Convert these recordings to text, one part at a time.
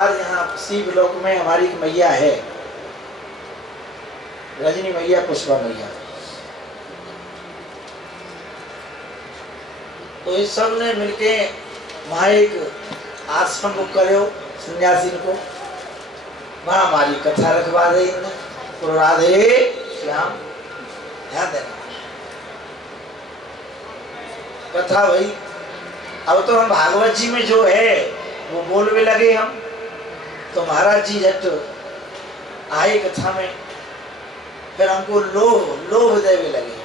आज यहाँ शिव लोक में हमारी एक मैया है, रजनी मैया, पुष्पा मैया। तो इस सब ने मिलके वहाँ एक आश्रम बुक करो सन्यासी को, वहाँ हमारी कथा रखवा दे। तो राधे श्याम ध्यान देना कथा भाई। अब तो हम भागवत जी में जो है वो बोल भी लगे हम, तो महाराज जी झट आए कथा में, फिर हमको लोभ देवे लगे।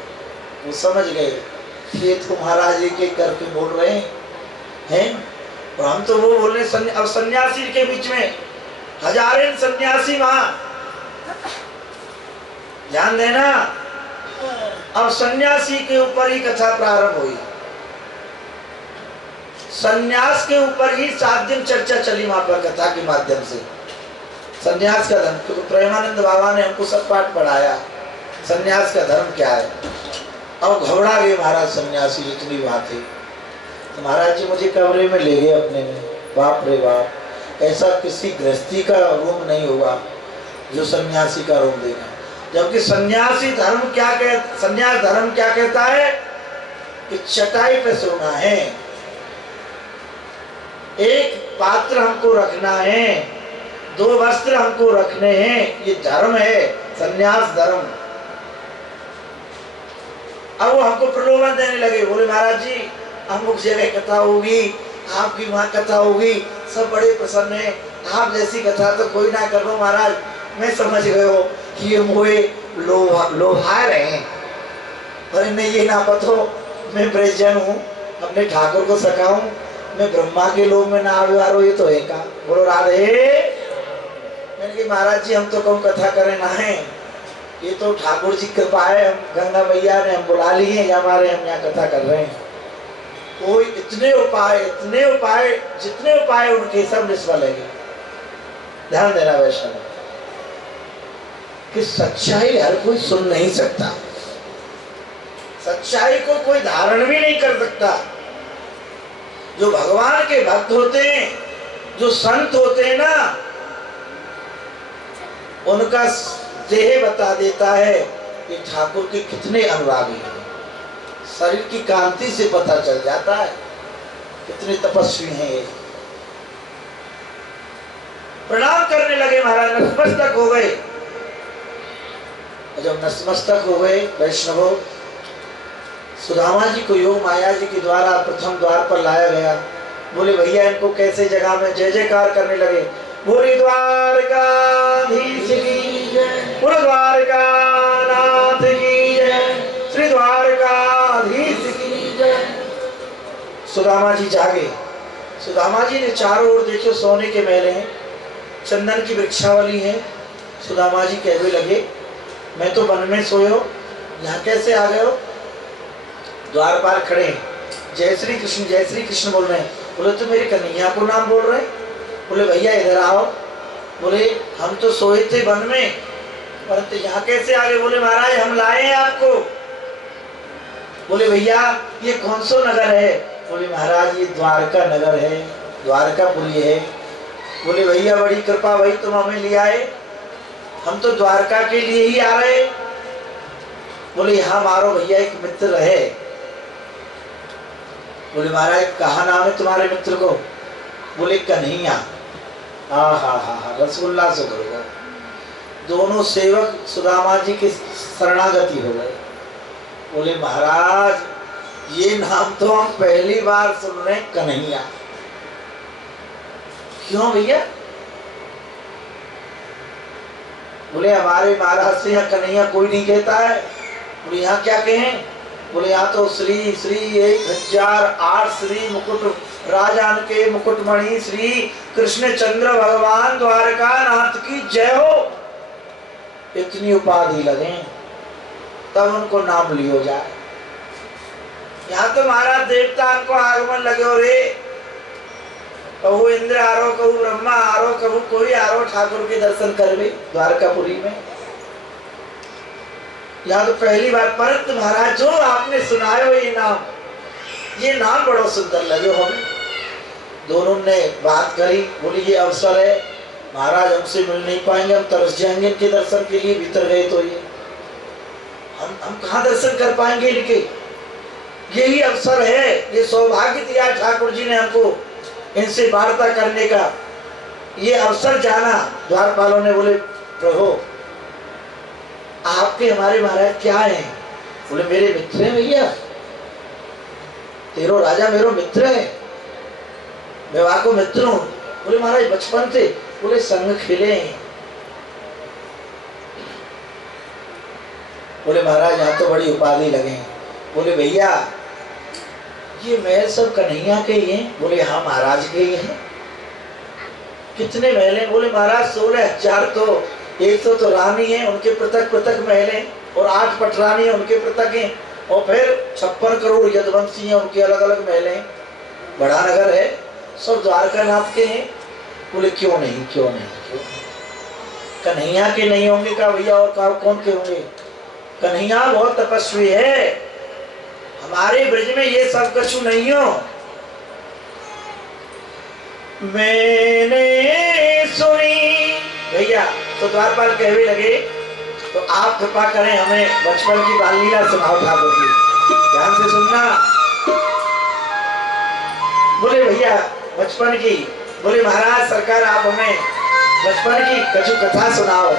वो समझ गए कि ये तो महाराज जी के करके बोल रहे हैं, और हम तो वो बोल रहे। अब सन्यासी के बीच में हजारों सन्यासी वहां, ध्यान देना। अब सन्यासी के ऊपर ही कथा प्रारंभ हुई, सन्यास के ऊपर ही 7 दिन चर्चा चली वहां पर कथा के माध्यम से। सन्यास का धर्म, क्योंकि प्रेमानंद बाबा ने हमको सब पाठ पढ़ाया सन्यास का धर्म क्या है। अब घबरा गए महाराज सन्यासी जितनी बात है। तो महाराज जी मुझे कमरे में ले गए अपने में। बाप रे बाप, ऐसा किसी गृहस्थी का रूम नहीं होगा जो सन्यासी का रूम देगा। जबकि सन्यासी धर्म क्या कहता, सन्यास धर्म क्या कहता है कि चटाई पे सोना है, एक पात्र हमको रखना है, 2 वस्त्र हमको रखने हैं, ये धर्म है सन्यास धर्म। अब वो हमको प्रलोभन देने लगे, बोले महाराज जी अमुक जगह कथा होगी, आपकी वहां कथा होगी, सब बड़े प्रसन्न है, आप जैसी कथा तो कोई ना कर लो महाराज। मैं समझ गए हो कि ये मोहे लोभा रहे हैं, पर इन्हें ये ना पता हो मैं ब्रजजन हूँ, अपने ठाकुर को सखाऊं, मैं ब्रह्मा के लोक में ना आवे। ये तो है का बोलो राधे। मैंने कहा महाराज जी हम तो कम कथा करें ना है, ये तो ठाकुर जी कृपा है, हम गंगा मैया ने हम बुला लिए हमारे, हम यहाँ कथा कर रहे हैं। कोई इतने उपाय जितने उपाय उनके सब निष्फल है। ध्यान देना वैष्णव कि सच्चाई हर कोई सुन नहीं सकता, सच्चाई को कोई धारण भी नहीं कर सकता। जो भगवान के भक्त होते हैं, जो संत होते हैं ना, उनका देह बता देता है कि ठाकुर के कितने अनुरागी हैं। शरीर की कांति से पता चल जाता है कितने तपस्वी हैं ये। प्रणाम करने लगे महाराज, नतमस्तक हो गए। जब नतमस्तक हो गए वैष्णवों, सुदामा जी को योग माया जी के द्वारा प्रथम द्वार पर लाया गया। बोले भैया इनको कैसे जगह में जय जयकार करने लगे। बोले द्वारकाधीश की जय, बोले द्वारकानाथ की जय, श्री द्वारकाधीश की जय। सुदामा जी जागे। सुदामा जी ने चारों ओर देखो, सोने के महल हैं, चंदन की वृक्षावली है। सुदामा जी कहने लगे मैं तो वन में सोयो, यहाँ कैसे आ गए हो। द्वार पार खड़े हैं, जय श्री कृष्ण बोल रहे हैं। बोले तो मेरे कन्हैया को नाम बोल रहे हैं। बोले भैया इधर आओ। बोले हम तो सोए थे वन में, परंतु यहाँ कैसे आ गए। बोले महाराज हम लाए हैं आपको। बोले भैया ये कौन सा नगर है। बोले महाराज ये द्वारका नगर है, द्वारकापुरी है। बोले भैया बड़ी कृपा भाई, तुम हमें ले आए, हम तो द्वारका के लिए ही आ रहे। बोले यहाँ मारो भैया एक मित्र है। बोले महाराज कहा नाम है तुम्हारे मित्र को। बोले कन्हैया। हा रसगुल्ला से करो। दोनों सेवक सुदामा जी के शरणागति हो गए। बोले महाराज ये नाम तो हम पहली बार सुन रहे हैं, कन्हैया। क्यों भैया। बोले हमारे महाराज से यहाँ कन्हैया कोई नहीं कहता है। बोले यहाँ क्या कहें। बोले यहाँ तो श्री 1008 श्री मुकुट राजान के मुकुटमणि श्री कृष्णचंद्र भगवान द्वारका नाथ की जय हो, इतनी उपाधि लगे तब उनको नाम लियो जाए। यहाँ तो महाराज देवता को आगमन लगे हो रे, कहू इंद्र आरो, कहू ब्रह्मा आरो, कहू कोई आरो ठाकुर के दर्शन करवे द्वारकापुरी में। यहाँ तो पहली बार। परंतु महाराज जो आपने सुनायो ये नाम बड़ो सुंदर लगे हमें। दोनों ने बात करी, बोली ये अवसर है, महाराज हमसे मिल नहीं पाएंगे, हम तरस जाएंगे इनके दर्शन के लिए, भीतर गए तो ये हम कहाँ दर्शन कर पाएंगे इनके, यही अवसर है, ये सौभाग्य दिया ठाकुर जी ने हमको इनसे वार्ता करने का, ये अवसर जाना। द्वारपालों ने बोले प्रभु आपके हमारे महाराज क्या हैं? बोले मेरे मित्र हैं भैया, तेरो राजा मेरो मित्र है, मैं वहां को मित्र हूं। बोले महाराज बचपन से? बोले संग खेले हैं। बोले महाराज यहाँ तो बड़ी उपाधि लगे हैं। बोले भैया ये महल सब कन्हैया के ही हैं? बोले हाँ महाराज के ही हैं। कितने महल हैं? बोले महाराज 16,000। तो 100 तो रानी है, उनके पृथक पृथक महल हैं, और 8 पटरानी है, उनके पृथक हैं, और फिर 56 करोड़ यदुवंशी हैं, उनके अलग अलग महल हैं, बड़ा नगर है, सब द्वारका नाथ के हैं। बोले क्यों नहीं, क्यों नहीं, क्यों नहीं? कन्हैया के नहीं होंगे का भैया, और का कौन के होंगे? कन्हैया बहुत तपस्वी है, हमारे ब्रज में ये सब कछु नहीं हो। मैंने सुनी भैया। तो द्वारपाल कहने लगे तो आप कृपा करें, हमें बचपन की बाल लीला सुनाओ ठाकुर की, ध्यान से सुनना। बोले भैया बचपन की? बोले महाराज सरकार आप हमें बचपन की कछु कथा सुनाओ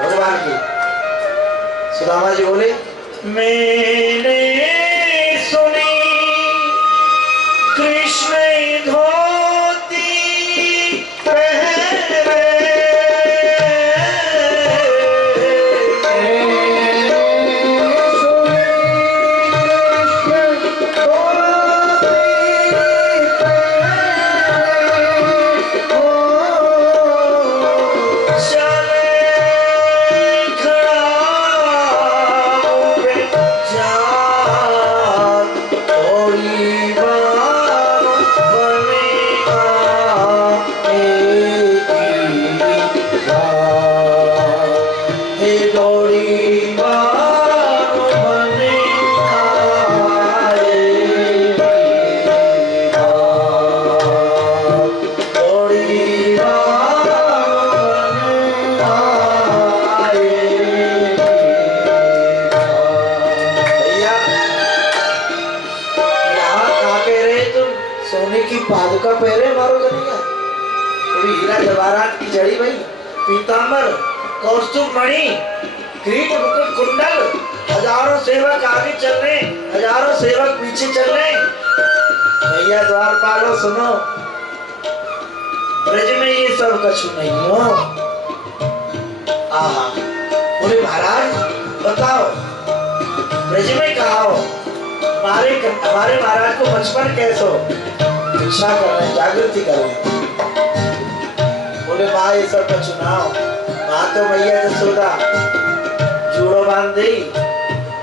भगवान की। सुदामा जी बोले मैंने सुनी कृष्ण धोती पहरे, पादुका पहरे मारो कन्हैया, कोई हीरा जवाहरात की जड़ी भाई, पीतांबर, कौस्तुभ मणि, किरीट मुकुट कुंडल, हजारों सेवक आगे चल रहे, हजारों सेवक पीछे चल रहे। भैया द्वारपालो सुनो, ब्रज में ये सब कछु नहीं हो। आहा, बोले महाराज बताओ ब्रज में कहा हो? हमारे महाराज को बचपन कैसो? भिक्षा कर रहे, जागृति कर रहे। बोले माँ ये सब का चुनाव, माँ तो मैया जसोदा जूड़ो बांध दे,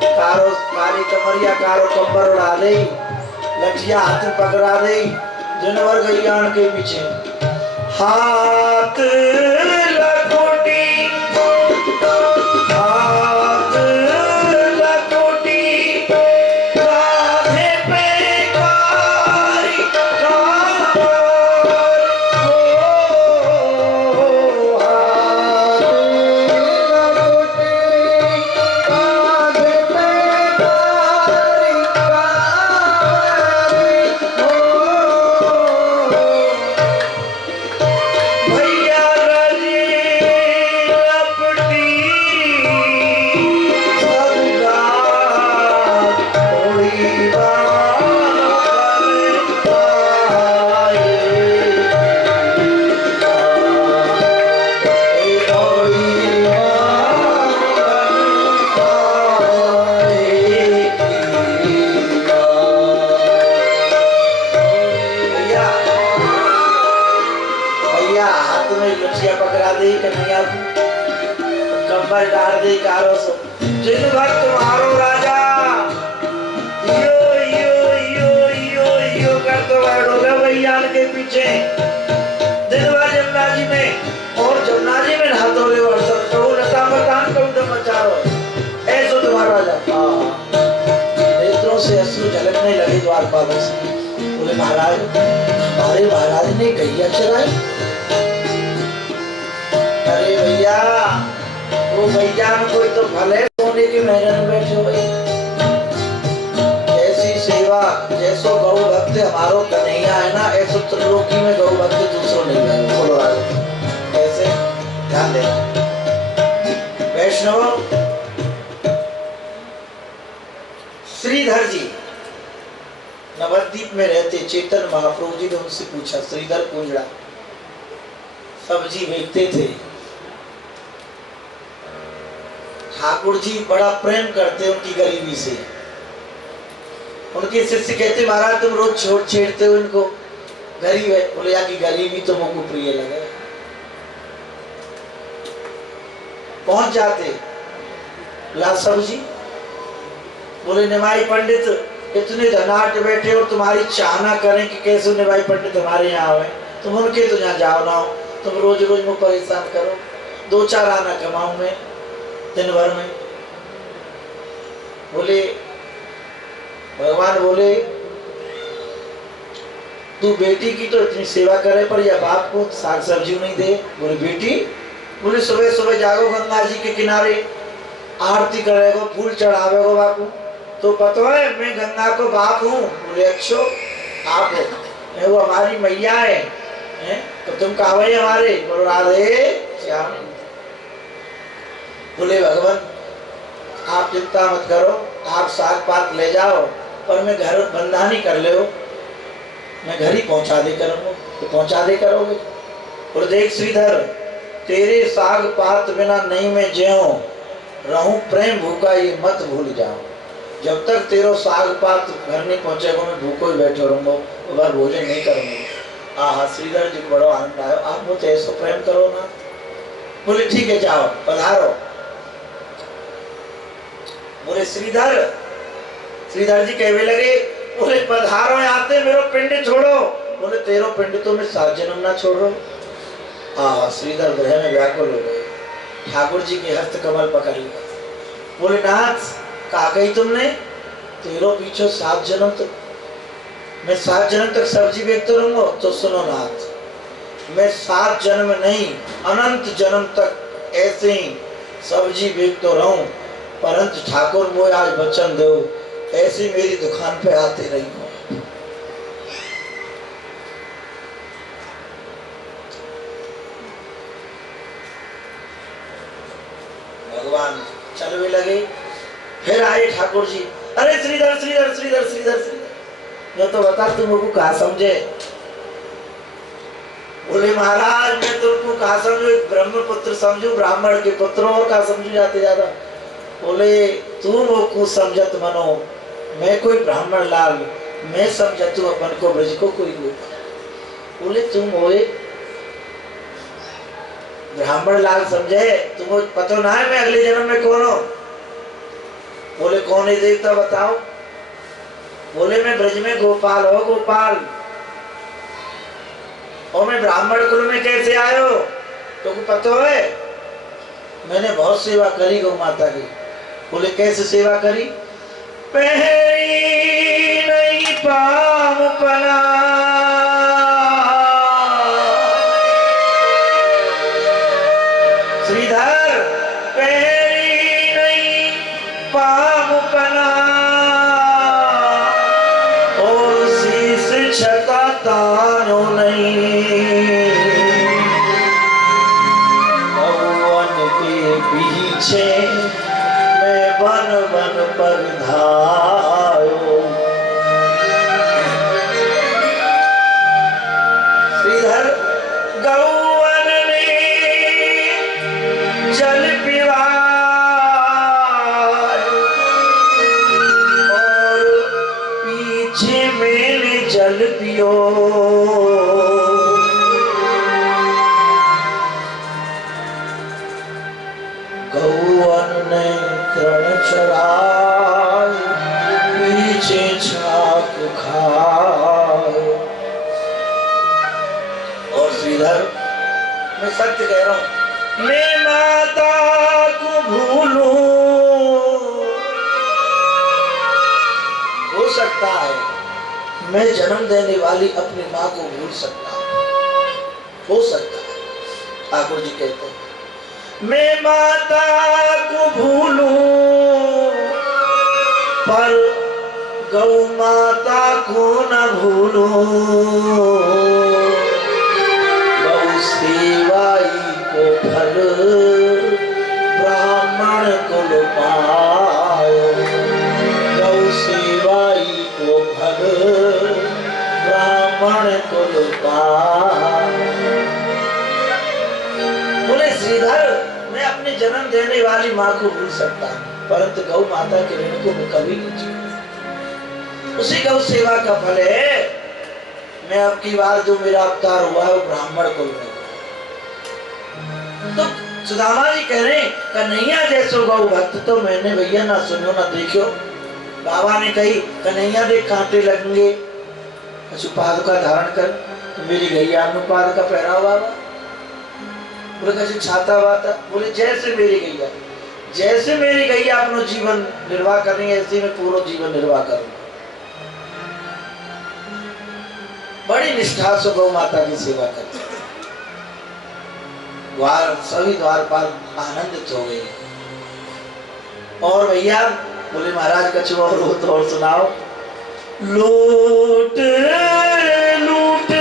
कारो कारी कमरिया कारो कंबर उड़ा दे, लठिया हाथ में पकड़ा दे, जनवर गैयान के पीछे हाथ लकोटी, हाथ लकोटी, कांधे पे कारी कंबल डाल दे कारो सो, जिन भक्त तुम्हारो राजा यो यो यो यो यो कर तो डोले भैया के पीछे दिन भर जमुना जी में, और जमुना जी में नहातो रे वर्षन करो, लता मकान करो तो मचाओ, ऐसो तुम्हारा राजा। नेत्रों से अश्रु झलकने लगे द्वारपालों से। बोले महाराज हमारे महाराज ने गैया चराई। अरे भैया वो गैया में कोई तो भले सोने के महल में बैठे हुए, ऐसी सेवा जैसो गौ भक्त हमारो कन्हैया है ना, ऐसो त्रिलोकी में गौ भक्त दूसरों नहीं है। बोलो ऐसे ध्यान देना। वैष्णव श्रीधर जी नवद्वीप में रहते, चेतन महाप्रभु जी ने उनसे पूछा, श्रीधर कुंजड़ा सब्जी बेचते थे, ठाकुर जी बड़ा प्रेम करते उनकी गरीबी से। उनके शिष्य कहते महाराज तुम रोज छोड़ छेड़ते हो इनको, गरीब है। बोले या की गरीबी तो मुझको प्रिय लगे। पहुंच जाते ला सब्जी। बोले निमाई पंडित इतने धनाढ़ बैठे और तुम्हारी चाहना करें कि कैसे निमाई पंडित हमारे यहाँ आवे, तुम उनके तो यहाँ जाओ ना हो, तुम रोज रोज मुझे परेशान करो, 2-4 आना कमाऊं मैं दिन भर में। बोले भगवान बोले तू बेटी की तो इतनी सेवा करे पर या बाप को साग सब्जी नहीं दे। बोले बेटी, बोले सुबह सुबह जागो गंगा जी के किनारे आरती करेगो, फूल चढ़ावेगो बापू, तो पता है मैं गंगा को बाप हूँ। बोले अच्छो आप हो, वो हमारी मैया है तो तुम कहावे हमारे। बोलो राधे श्याम। बोले भगवान आप चिंता मत करो, आप साग पात ले जाओ पर मैं घर बंधानी कर ले, मैं घर ही पहुंचा दे करूंगा। तो पहुंचा दे करोगे। और देख श्रीधर तेरे साग पात बिना नहीं मैं ज्यों रहूं प्रेम भूखा ये मत भूल जाओ। जब तक तेरो साग पात घर नहीं पहुंचेगा मैं भूखो ही बैठे रहूंगा, बार भोजन नहीं करूंगा। आहा श्रीधर जी को बड़ा आनंद आयो, आप मुझे ऐसा प्रेम करो ना। बोले ठीक है जाओ पधारो। बोले श्रीधर जी कहने लगे, बोले पधारो आते मेरो पिंड छोड़ो। बोले तेरो पिंड तो मैं 7 जन्म ना छोड़ रहा हूँ। श्रीधर ग्रह में व्याकुल हो गए, ठाकुर जी के हस्त कमल पकड़ लिया। बोले नाथ कहा गई तुमने, तेरो पीछे 7 जन्म तक मैं 7 जन्म तक सब्जी बेचता रहूंगा। तो सुनो नाथ, मैं 7 जन्म नहीं अनंत जन्म तक ऐसे ही सब्जी बेचता रहूं, परंतु ठाकुर मोए आज वचन दो ऐसी मेरी दुकान पे आते रही हो। भगवान चलने लगे, फिर आए ठाकुर जी। अरे श्रीधर श्रीधर श्रीधर श्रीधर श्रीधर, मैं तो बता तुम लोगों को कहा समझे। बोले महाराज मैं तुमको कहा समझू, ब्रह्म पुत्र समझू, ब्राह्मण के पुत्र और कहा समझू जाते ज्यादा। बोले तुम को समझत मनो, मैं कोई ब्राह्मण लाल, मैं समझतू अपन को ब्रज को कोई गोपाल। बोले तुम होए ब्राह्मण लाल समझे, तुमको पता ना है मैं अगले जन्म में कौन हूं। बोले कौन है देवता बताओ। बोले मैं ब्रज में गोपाल हो गोपाल, और मैं ब्राह्मण कुल में कैसे आयो तो पता है, मैंने बहुत सेवा करी गौ माता की। बोले कैसे सेवा करी। पहली नहीं पाम पना, श्रीधर पहली नहीं पाम पना, और शीश छता तानो नहीं, भगवान के पीछे मैं बन बन पर धायो। श्रीधर गौवन ने जल पिवा और पीछे मैंने जल पियो। गौवन ने तृण चराय पीछे छाक खाए। और श्रीधर मैं सत्य कह रहा हूं, मैं माता को भूलूं, हो सकता है मैं जन्म देने वाली अपनी माँ को भूल सकता हूँ, हो सकता है। ठाकुर जी कहते हैं मैं माता को भूलूं पर गौ माता को न भूलूं, गौ सेवाई को फल ब्राह्मण कुल पायो, गौ सेवाई को फल ब्राह्मण कुल पायो। बोले श्रीधर मैं अपने जन्म देने वाली माँ को भूल सकता हूँ, परंतु गौ माता के ऋण को मैं कभी नहीं चुका। उसी गौ सेवा का फल है मैं अब की बार जो मेरा अवतार हुआ है वो ब्राह्मण कुल में। तो सुदामा जी कह रहे कन्हैया जैसो गौ भक्त तो मैंने भैया ना सुनो ना देखियो। बाबा ने कही कन्हैया देख कांटे लगेंगे, कछु पादुका धारण कर, तो मेरी गैया अनुपाद का पहरा हुआ। बोले कछु छाता वाता, बोले जैसे मेरी गैया, जैसे मेरी गैया अपना जीवन निर्वाह कर रही है ऐसे मैं पूरा जीवन निर्वाह करूंगा। बड़ी निष्ठा से गौ माता की सेवा करते हैं। सभी द्वारपाल आनंदित हो गए। और भैया बोले महाराज कछु और हो तो और सुनाओ। लूट लूट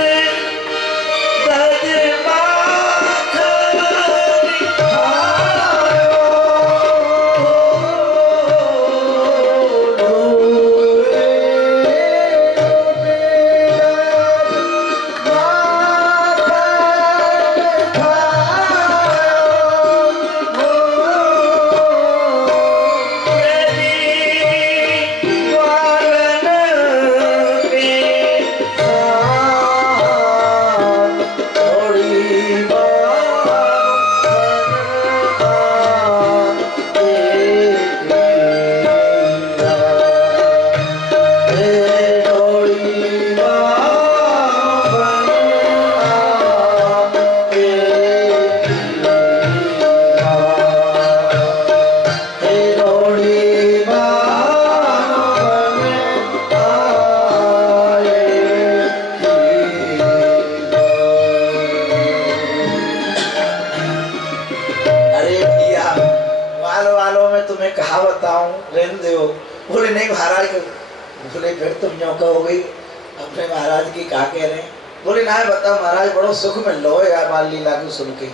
अपने महाराज की कहा कह रहे हैं। बोले ना बता महाराज बड़ो सुख में लो यार बाल लीला को सुन के।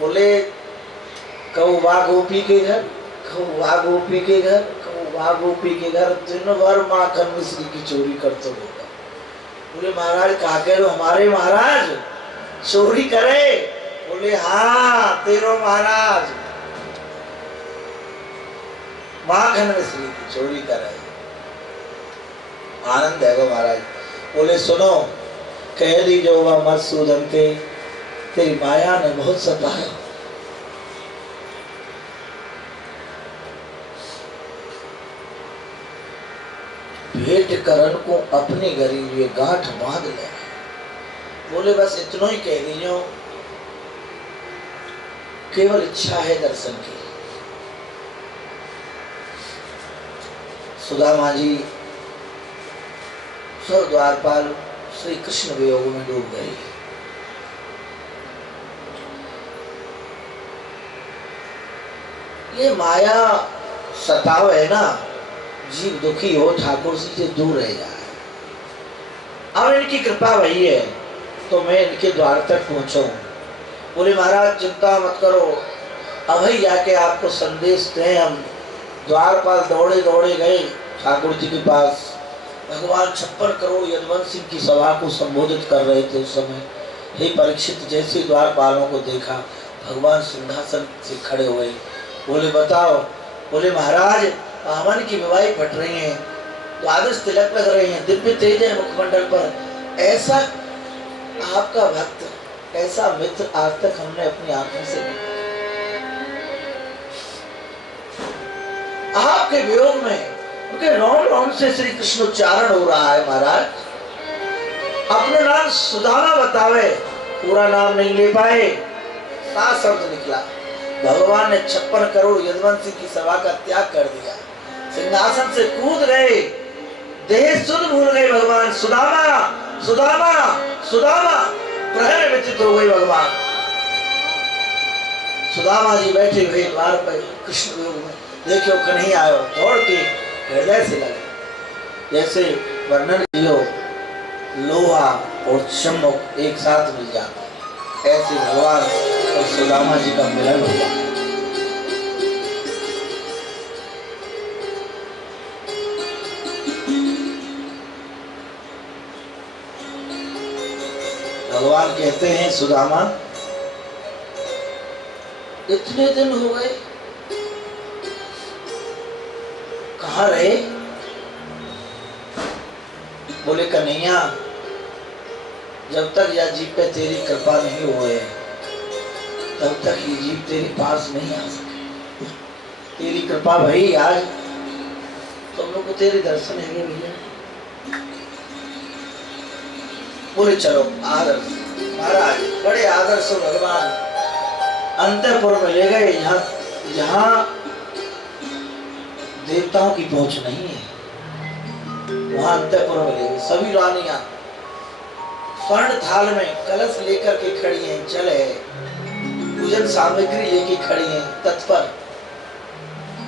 बोले कहू वाह गोपी के घर, कहू वाह गोपी के घर, कहू वाह गोपी के घर, दिन भर माखन मिश्री की चोरी करते होगा। बोले महाराज कहा कह रहे हमारे महाराज चोरी करे? बोले हाँ तेरो महाराज माखन मिश्री की चोरी करे। आनंद है वो महाराज। बोले सुनो कह दी जो वह मधुसूदन के तेरी माया ने बहुत सताया। भेंट करण को अपनी गरीब ये गांठ बांध ले। बोले बस इतना ही कह दीजिए, केवल इच्छा है दर्शन की। सुदामा जी सब द्वारपाल श्री कृष्ण वियोग में डूब गए। ये माया सताव है ना, जीव दुखी हो ठाकुर जी से दूर रह जाए। अब इनकी कृपा वही है तो मैं इनके द्वार तक पहुंचा हूं। बोले महाराज चिंता मत करो, अभी जाके आपको संदेश दें। हम द्वारपाल दौड़े दौड़े गए ठाकुर जी के पास। भगवान 56 करोड़ यदुवंशी की सभा को संबोधित कर रहे थे उस समय। हे परीक्षित जैसे द्वारपालों को देखा भगवान सिंहासन से खड़े हुए। बोले बताओ। बोले महाराज आमन की विवाही फट रही हैं, द्वादश तिलक लग रहे हैं, दिव्य तेज है मुखमंडल पर। ऐसा आपका भक्त, ऐसा मित्र आज तक हमने अपनी आंखों से नहीं। आपके वियोग में उनके रोम रोम से श्री कृष्ण उच्चारण हो रहा है। महाराज अपना नाम सुदामा बतावे, पूरा नाम नहीं ले पाए, 7 शब्द निकला। भगवान ने 56 करोड़ यदुवंशी की सभा का त्याग कर दिया, सिंहासन से कूद गए, देह सुध भूल गए भगवान। सुदामा सुदामा सुदामा प्रहर व्यतीत हो गई भगवान। सुदामा जी बैठे हुए द्वार पर कृष्ण देखियो कन्हैया आयो, दौड़ के हृदय से लगे जैसे वर्णन कियो लोहा और चम्मक एक साथ मिल जाता है, ऐसे भगवान और सुदामा जी का मिलन हुआ। भगवान कहते हैं सुदामा इतने दिन हो गए कहाँ रहे? बोले कन्हैया जब तक यह जीव पे तेरी कृपा नहीं हुए तब तक ये जीव तेरे पास नहीं आ सके। तेरी कृपा भई आज तुम लोग को तेरे दर्शन है भैया। बोले चलो आदर महाराज बड़े आदर से भगवान अंतःपुर में ले गए, जहाँ देवताओं की पहुंच नहीं है वहां अंतःपुर में ले गए। सभी रानियां स्वर्ण थाल में कलश लेकर के खड़ी हैं, जल है, पूजन सामग्री लेके खड़ी हैं तत्पर।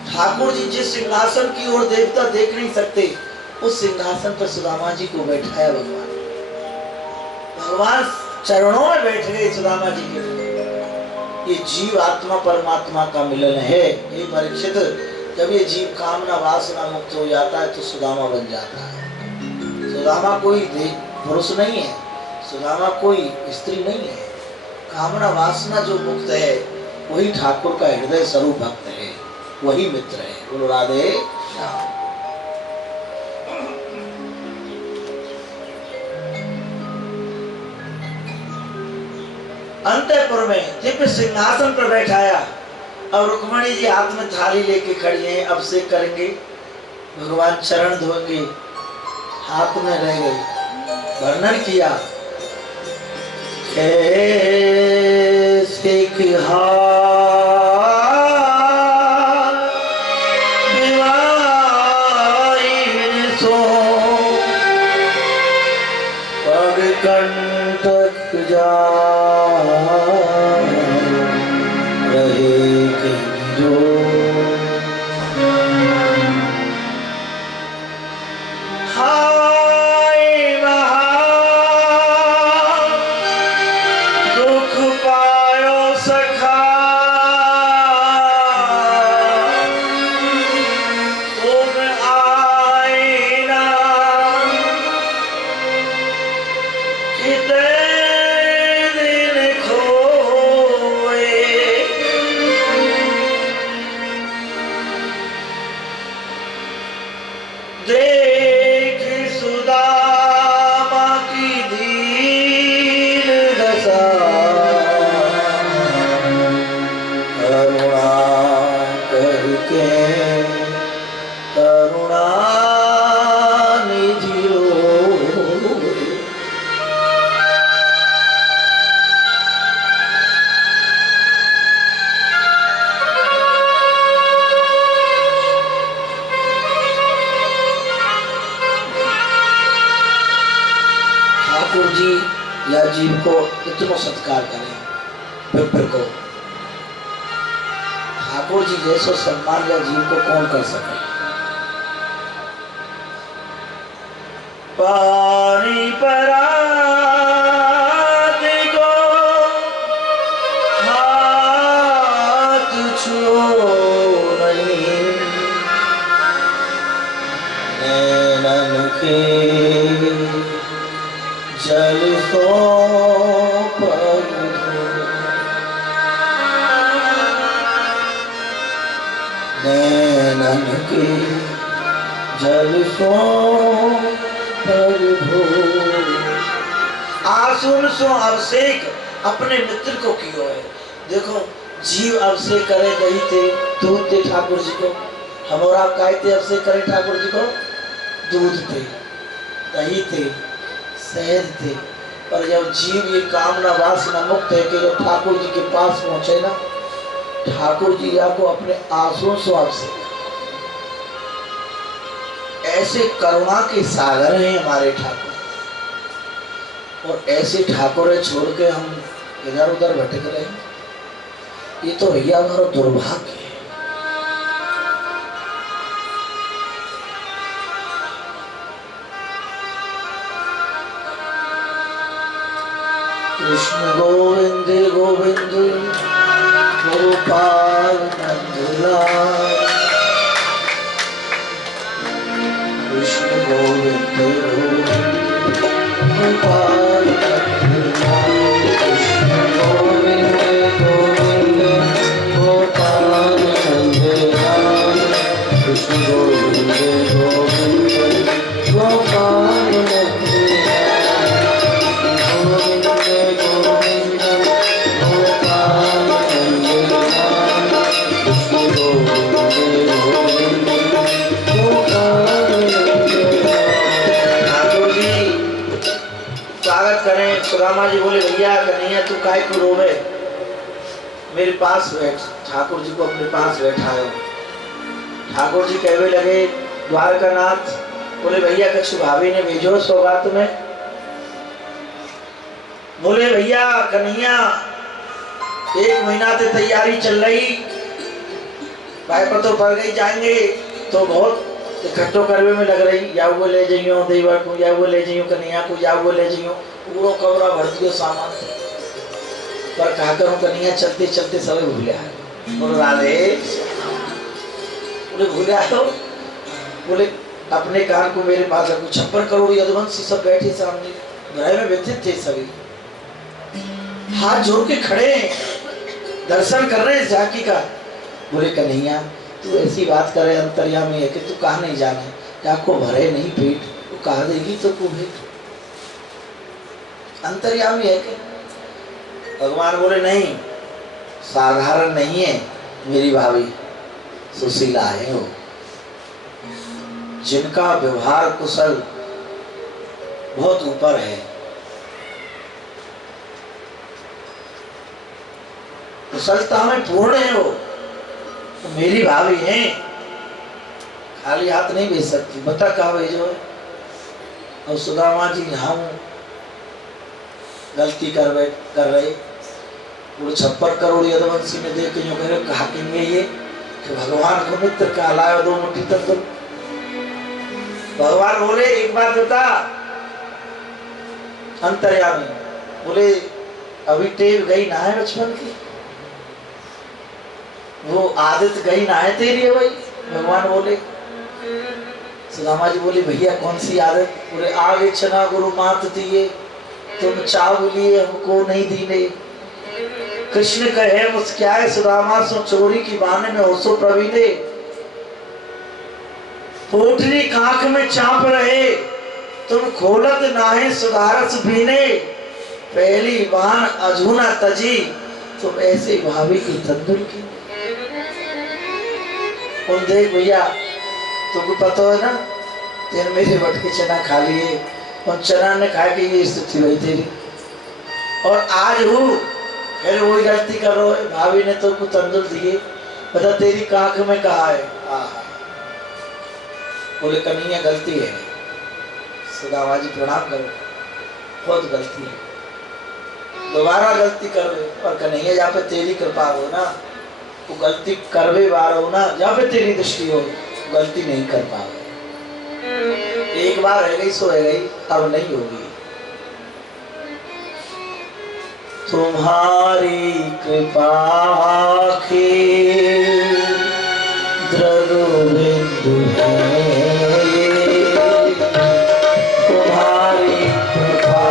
ठाकुर जी जिस सिंहासन की ओर देवता देख नहीं सकते उस सिंहासन पर सुदामा जी को बैठाया भगवान। भगवान चरणों में बैठ गए सुदामा जी के। ये जीव आत्मा परमात्मा का मिलन है। ये परीक्षित जब ये जीव कामना वासना मुक्त हो जाता है तो सुदामा बन जाता है। सुदामा कोई पुरुष नहीं है, सुदामा कोई स्त्री नहीं है। कामना वासना जो मुक्त है वही ठाकुर का हृदय स्वरूप भक्त है, वही मित्र है। बोलो राधे श्याम। अंतःपुर में दिव्य सिंहासन पर बैठाया। अब रुक्मणी जी हाथ में थाली लेके खड़ी हैं, अभिषेक करेंगे, भगवान चरण धोएंगे, हाथ में रह गई। वर्णन किया कंटक जा या जीव को इतना सत्कार करें फिर को। ठाकुर जी जैसो सम्मान या जीव को कौन कर सके? पानी परात को हाथ छुओ नहीं, नैनन के जल सो नैनन के जल सो आसुन सो अभिषेक अपने मित्र को कियो है। देखो जीव अभिषेक करे दही थे दूध थे ठाकुर जी को, हम और आप काय थे अभिषेक करें ठाकुर जी को? दूध थे, दही थे, शहद थे। पर जब जीव ये कामना वासना मुक्त है कि जब ठाकुर जी के पास पहुंचे ना, ठाकुर जी आपको अपने आंसुओं से अभिषेक ऐसे करुणा के सागर हैं हमारे ठाकुर, और ऐसे ठाकुर छोड़ के हम इधर उधर भटक रहे हैं। ये तो भैया हमारा दुर्भाग्य है। कृष्ण गोविंद गोविंद गोपाल नंदलाल, कृष्ण गोविंद गोविंद गोपाल नंदलाल, कृष्ण गोविंद गोविंद गोपाल नंदलाल, कृष्ण गोविंद गोविंद गोपाल सुदामा जी बोले भैया कन्हैया तू काहे को रोवे, मेरे पास बैठ। ठाकुर जी को अपने पास बैठायो। ठाकुर जी कहवे लगे द्वारका नाथ, बोले भैया कछु भाभी ने भेजो सौगात में। बोले भैया कन्हैया 1 महीना से तैयारी चल रही, भाई पतो पड़ गई जाएंगे तो बहुत इकट्ठो करवे में लग रही, या वो ले जाइयो देवा को, या वो ले जाइयो कन्हैया को, या वो ले जाइयो पूरा कमरा भर दियो सामान। पर कहा करूं कन्हैया चलते चलते सब भूलिया। बोले राधे, बोले भूलिया तो बोले अपने कान को मेरे पास रखो। 56 करोड़ यदुवंशी सब बैठे सामने, ग्रह में व्यथित थे सभी, हाथ जोड़ के खड़े दर्शन कर रहे हैं झांकी का। बोले कन्हैया तू ऐसी बात करे अंतर्यामी है कि तू कहा नहीं जाने, आपको भरे नहीं पेट, तू कहा देगी तो तू भेंट। अंतर्यामी है कि भगवान बोले नहीं, साधारण नहीं है मेरी भाभी, सुशीला है वो, जिनका व्यवहार कुशल बहुत ऊपर है, कुशलता में पूर्ण है वो, तो मेरी भाभी है, खाली हाथ नहीं भेज सकती। बता कहा भेजो है। और सुदामा जी यहाँ गलती कर रहे, वो 56 करोड़ यदुवंशी में देख के जो कह रहे कहा कहेंगे ये कि भगवान को मित्र का लाया 2 मुट्ठी तक। तो भगवान बोले एक बात बता अंतर्यामी, बोले अभी टेव गई ना है बचपन की, वो आदत गई ना है तेरी है भाई। भगवान बोले, सुदामा जी बोले भैया कौन सी आदत? बोले आगे चना गुरु मात दिए, तुम चाव लिए हमको नहीं दीने। कृष्ण कहे मुस्क्याए सुदामा सो चोरी की बाने में होसो प्रवीणे, पोटली कांख में चाप रहे तुम खोलत नाहे सुधारस बीने, पहली बान अजूना तजी तुम ऐसे भाभी की तंदुर की। उन देख भैया तुमको पता है ना, तेरे मेरे बटके चना खा लिए और चना ने खा के ये स्थिति हुई तेरी, और आज हूँ फिर वही गलती कर रहे हो। भाभी ने तुमको तंदुर दिए, बता तेरी कांख में कहा है? बोले कन्हैया गलती है। सुदामा जी प्रणाम करो, बहुत गलती है, दोबारा गलती कर रहे। और कन्हैया जहाँ पे तेरी कृपा हो ना, वो गलती करवे बार हो ना, जहाँ पे तेरी दृष्टि हो गलती नहीं कर पाओ। एक बार रह गई सो रह गई, अब नहीं होगी। तुम्हारी कृपा के द्रगु बिंदु है, तुम्हारी कृपा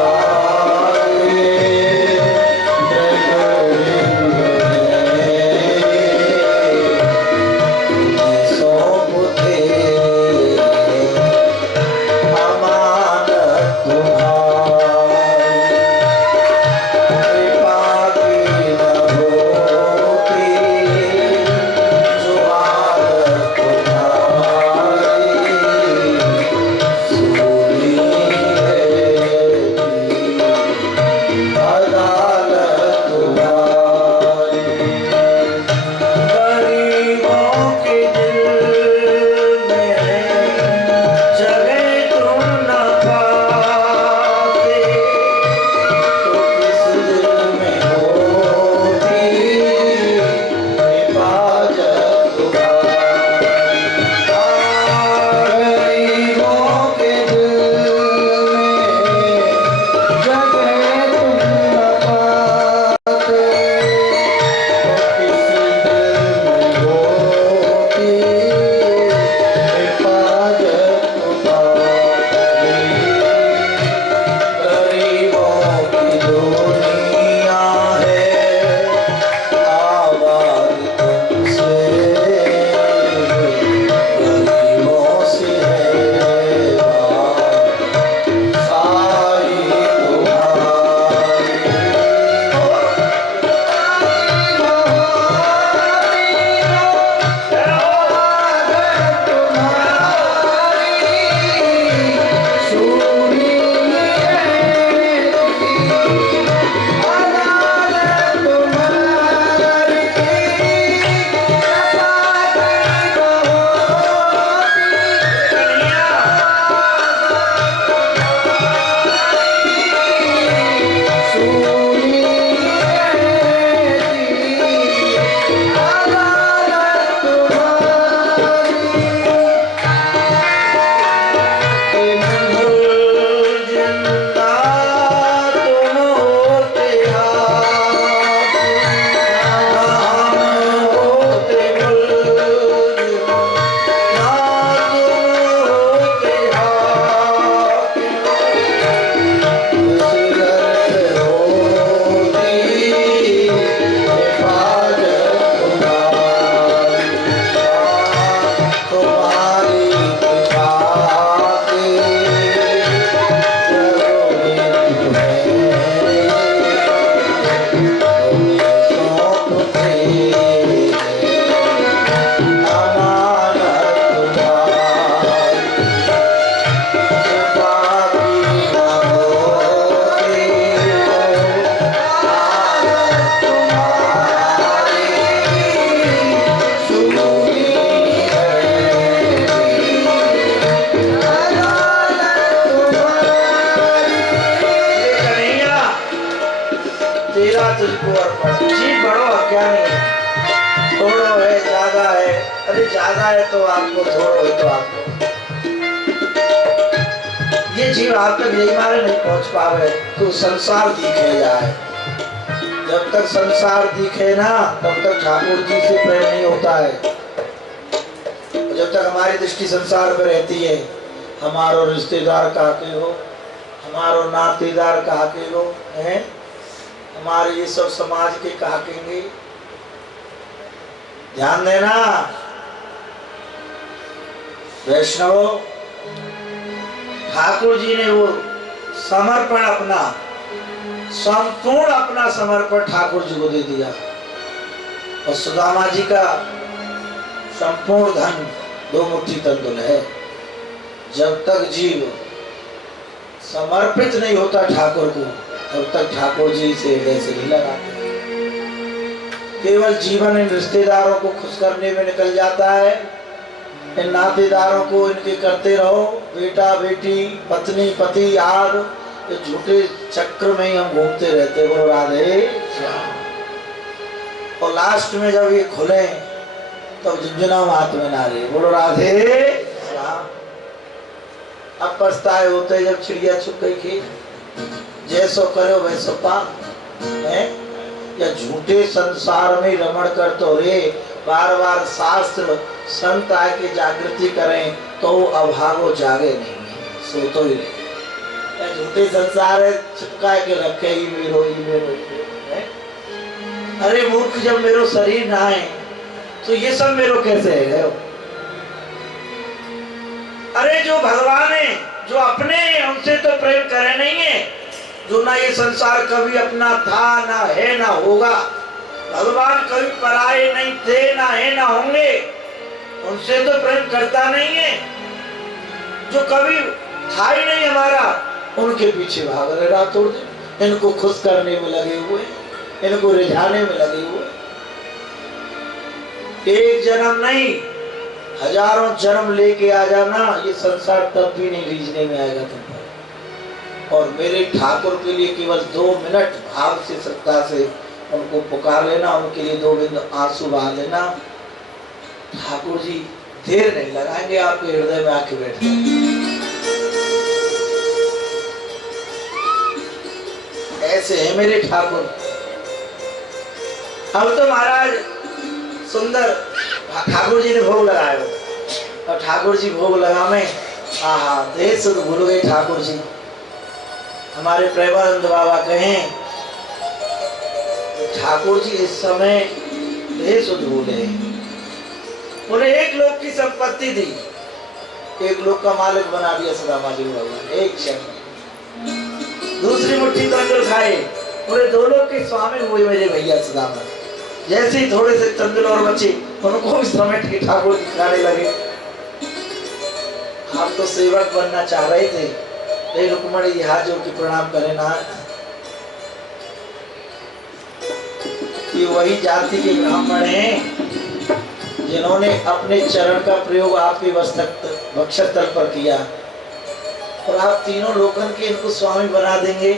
तेरा तुझको अर्पण। जी बड़ो अज्ञानी है, थोड़ो है ज्यादा है, अरे ज्यादा है तो आपको, थोड़ो है तो आपको। ये जीव आप तक यही मारे नहीं पहुंच पावे तो संसार दिखे जाए। जब तक संसार दिखे ना तब तक ठाकुर जी से प्रेम नहीं होता है। जब तक हमारी दृष्टि संसार पर रहती है, हमारो रिश्तेदार कहा के हो, हमारो नातेदार कहा के हो, हैं हमारे ये सब समाज के कहा केंगे। ध्यान देना वैष्णव, ठाकुर जी ने वो समर्पण अपना, संपूर्ण अपना समर्पण ठाकुर जी को दे दिया। और सुदामा जी का संपूर्ण धन 2 मुट्ठी तंदुल है। जब तक जीव समर्पित नहीं होता ठाकुर को, तब तक ठाकुर जी से हृदय से नहीं लगाते। केवल जीवन इन रिश्तेदारों को खुश करने में निकल जाता है, इन नातेदारों को इनके करते रहो, बेटा बेटी पत्नी पति यार, ये झूठे चक्र में ही हम घूमते रहते। बोलो राधे। और लास्ट में जब ये खुले तब झुंझुना हाथ में ना रहे। बोलो राधे। अब पछताए होते जब चिड़िया छुप गई खेत। जैसो करो वैसो पा है, या झूठे संसार में रमण कर तो रे। बार बार शास्त्र संत आके जागृति करें तो अभागो जागे नहीं, सो तो ही रहे। झूठे संसार है चिपका के रखे, ही मेरो ही मेरो है। अरे मूर्ख, जब मेरो शरीर ना है तो ये सब मेरो कैसे है? अरे जो भगवान है, जो अपने हैं, उनसे तो प्रेम करे नहीं है। जो ना ये संसार कभी अपना था, ना है, ना होगा। भगवान कभी पराये नहीं थे, ना है, ना होंगे। उनसे तो प्रेम करता नहीं है। जो कभी था ही नहीं हमारा, उनके पीछे भाग रहे रातों दिन। इनको खुश करने में लगे हुए, इनको रिझाने में लगे हुए। एक जन्म नहीं, हजारों जन्म लेके आ जाना, ये संसार तब भी नहीं रीझने में आएगा तुम। और मेरे ठाकुर के लिए केवल 2 मिनट भाव से, श्रद्धा से उनको पुकार लेना, उनके लिए 2 बिंदु आंसू बहा लेना। ठाकुर जी देर नहीं लगाएंगे, आपके हृदय में आके बैठ जाएंगे। ऐसे है मेरे ठाकुर। अब तो महाराज सुंदर ठाकुर जी ने भोग लगाया, और ठाकुर जी भोग लगा में आहा देह सुध भूल गए ठाकुर जी। हमारे प्रेमानंद बाबा कहें, ठाकुर जी इस समय देह सुध भूले। उन्हें 1 लोक की संपत्ति दी, 1 लोक का मालिक बना दिया सुदामा जी भगवान एक क्षण में। दूसरी मुट्ठी तंदुल खाए, उन्हें 2 लोक के स्वामी हुए मेरे भैया सुदामा। जैसे ही थोड़े से तंदुल और बचे, उनको भी समेट के ठाकुर दिखाने लगे। आप तो सेवक बनना चाह रहे थे, रुक्मणी हाथ जोड़ के प्रणाम करें नाथ। ये वही जाति के ब्राह्मण हैं जिन्होंने अपने चरण का प्रयोग आपके वक्षस्थल पर किया, और आप तीनों लोकन के इनको स्वामी बना देंगे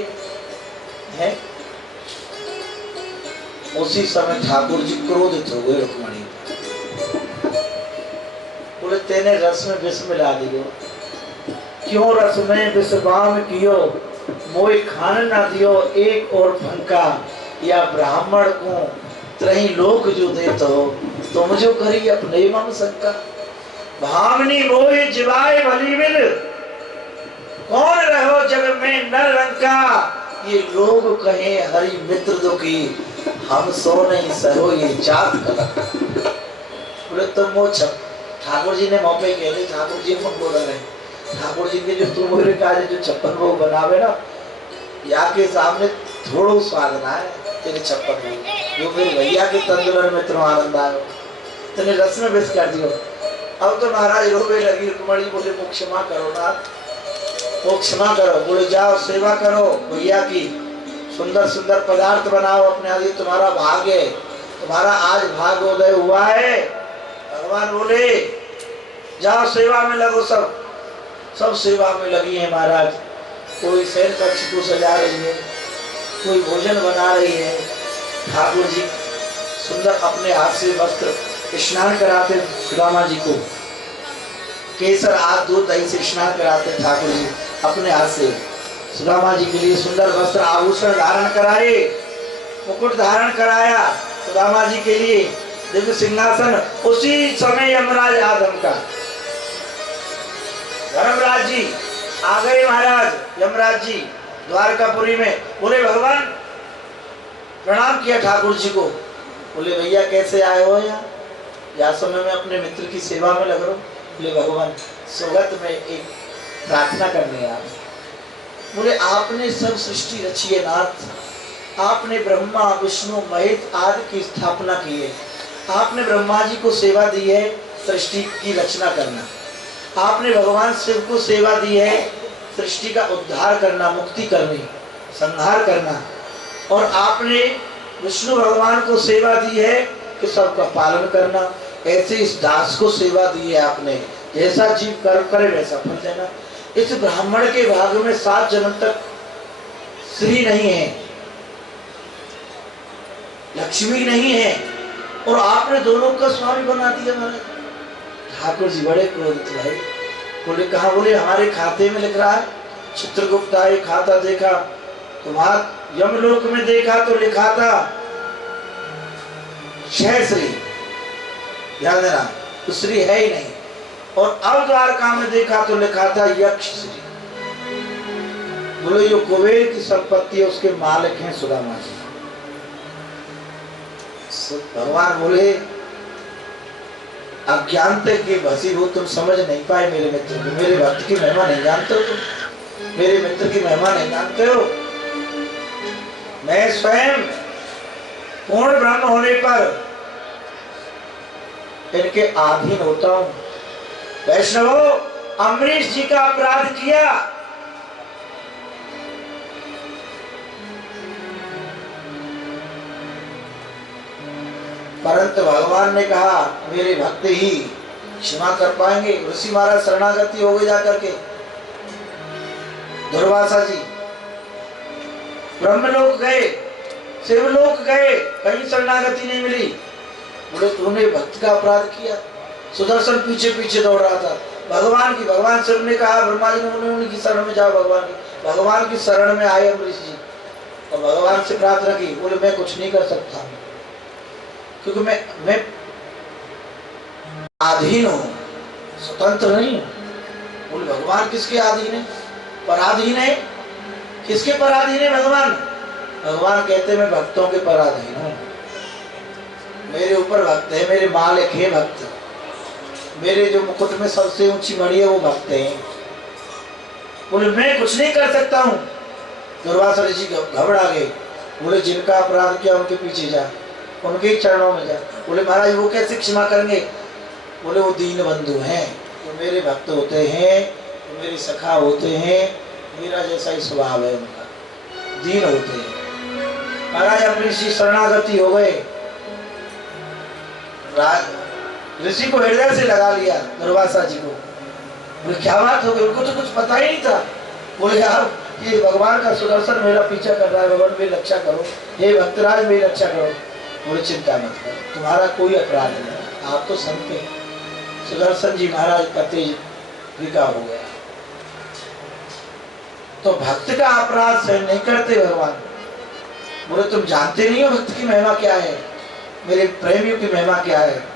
हैं? उसी समय ठाकुर जी क्रोधित हो गए रुक्मणी। बोले तेने रस में विष मिला दियो, क्यों रस में विष बाम कियो, मोई खान ना दियो एक और फंका, या ब्राह्मण को त्रही लोक जो दे तो मुझे करी अपने मम शंका। भावनी मोहि जिवाय भली मिल, कौन रहो जग में नर रंका, ये लोग कहे हरि मित्र दुखी, हम सो नहीं सहो ये जात कलक। बोले तुम वो ठाकुर जी ने मौके कहते, ठाकुर जी को बोल रहे, ठाकुर जी के जो तुम बोले का जो 56 भोग बनावे ना, या के सामने थोड़ो स्वाद ना है तेरे 56 भोग, जो मेरे भैया के तंदुलन में तुम आनंद आयो, तेने रस में विष कर दियो। अब तो महाराज रोवे लगी रुक्मणी। बोले वो क्षमा करो ना, वो क्षमा करो। बोले जाओ सेवा करो भैया की, सुंदर सुंदर पदार्थ बनाओ अपने आगे, तुम्हारा भाग्य है, तुम्हारा आज भाग्योदय हुआ है। भगवान बोले जाओ सेवा में लगो। सब सेवा में लगी है महाराज। कोई सैन पक्षी को सजा रही है, कोई भोजन बना रही है। ठाकुर जी सुंदर अपने हाथ से वस्त्र स्नान कराते सुदामा जी को, केसर आद दूध दही से स्नान कराते ठाकुर जी अपने हाथ से। सुदामा जी के लिए सुंदर वस्त्र आभूषण धारण कराए, मुकुट धारण कराया सुदामा जी के लिए, दिव्य सिंहासन। उसी समय यमराज आदम का, धर्मराज जी आ गए महाराज, यमराज जी द्वारकापुरी में। बोले भगवान, प्रणाम किया ठाकुर जी को। बोले भैया कैसे आए हो यहाँ? या समय में अपने मित्र की सेवा में लग रहा हूँ। बोले भगवान स्वागत में एक प्रार्थना करने आए। बोले आपने सब सृष्टि रची है नाथ, आपने ब्रह्मा विष्णु महेश आदि की स्थापना की है, आपने ब्रह्मा जी को सेवा दी है सृष्टि की रचना करना, आपने भगवान शिव को सेवा दी है सृष्टि का उद्धार करना, मुक्ति करनी, संहार करना, और आपने विष्णु भगवान को सेवा दी है कि सबका पालन करना। ऐसे इस दास को सेवा दी है आपने, जैसा जीव कर्म करे वैसा फल देना। इस ब्राह्मण के भाग में 7 जन्म तक श्री नहीं है, लक्ष्मी नहीं है, और आपने दोनों का स्वामी बना दिया महाराज। ठाकुर जी बड़े क्रोधित भाई। बोले कहा? बोले हमारे खाते में लिख रहा है, चित्रगुप्त आए खाता देखा तो वहां यमलोक में देखा तो लिखा था 6 श्री, ध्यान देना, तो श्री है ही नहीं। और अब द्वारका में देखा तो लिखा था यक्ष श्री। बोले जो कुबेर की संपत्ति है उसके मालिक हैं सुदामा जी। भगवान बोले अज्ञानता के वशीभूत तुम समझ नहीं पाए मेरे मित्र को, मेरे भक्त की महिमा नहीं जानते हो तुम, मेरे मित्र की महिमा नहीं जानते हो। मैं स्वयं पूर्ण ब्रह्म होने पर इनके अधीन होता हूं। वैष्णवो, अम्बरीश जी का अपराध किया, परंतु भगवान ने कहा मेरे भक्त ही क्षमा कर पाएंगे। ऋषि महाराज शरणागति हो गए जाकर के। दुर्वासा जी ब्रह्मलोक गए, शिवलोक गए, कहीं शरणागति नहीं मिली। बोले तूने भक्त का अपराध किया। सुदर्शन पीछे पीछे दौड़ रहा था भगवान शिव ने कहा ब्रह्मा जी ने उनकी शरण में जाओ। भगवान की शरण में आए अम्बरीश जी और भगवान से प्रार्थना की। बोले मैं कुछ नहीं कर सकता क्योंकि मैं अधीन हूं, स्वतंत्र नहीं हूं। बोले भगवान किसके अधीन है? पराधीन है। किसके पराधीन है भगवान? भगवान कहते मैं भक्तों के पराधीन हूं। मेरे ऊपर भक्त है, मेरे मालिक है भक्त। मेरे जो मुकुट में सबसे ऊंची मणि है वो भक्त है। बोले मैं कुछ नहीं कर सकता हूं। दुर्वासा ऋषि घबरा गए। बोले जिनका अपराध किया उनके पीछे जा, उनके चरणों में जा। बोले महाराज वो कैसे क्षमा करेंगे? बोले वो दीन बंधु हैं, वो मेरे भक्त होते हैं, वो मेरे सखा होते हैं, मेरा जैसा ही स्वभाव है उनका, दीन होते हैं। महाराज अम्बरीश जी शरणागति हो गए। ऋषि को हृदय से लगा लिया दुर्वासा जी को। बोले क्या बात हो गई? उनको तो कुछ पता ही नहीं था। बोले यार ये भगवान का सुदर्शन मेरा पीछा कर रहा है, भगवान मेरी रक्षा करो, हे भक्तराज मेरी रक्षा करो। बोले चिंता मत करो, तुम्हारा कोई अपराध नहीं, आप तो संत हैं। सुदर्शन जी महाराज का तेज विका हो गया। तो भक्त का अपराध सहन नहीं करते भगवान। बोले तुम जानते नहीं हो भक्त की महिमा क्या है, मेरे प्रेमियों की महिमा क्या है।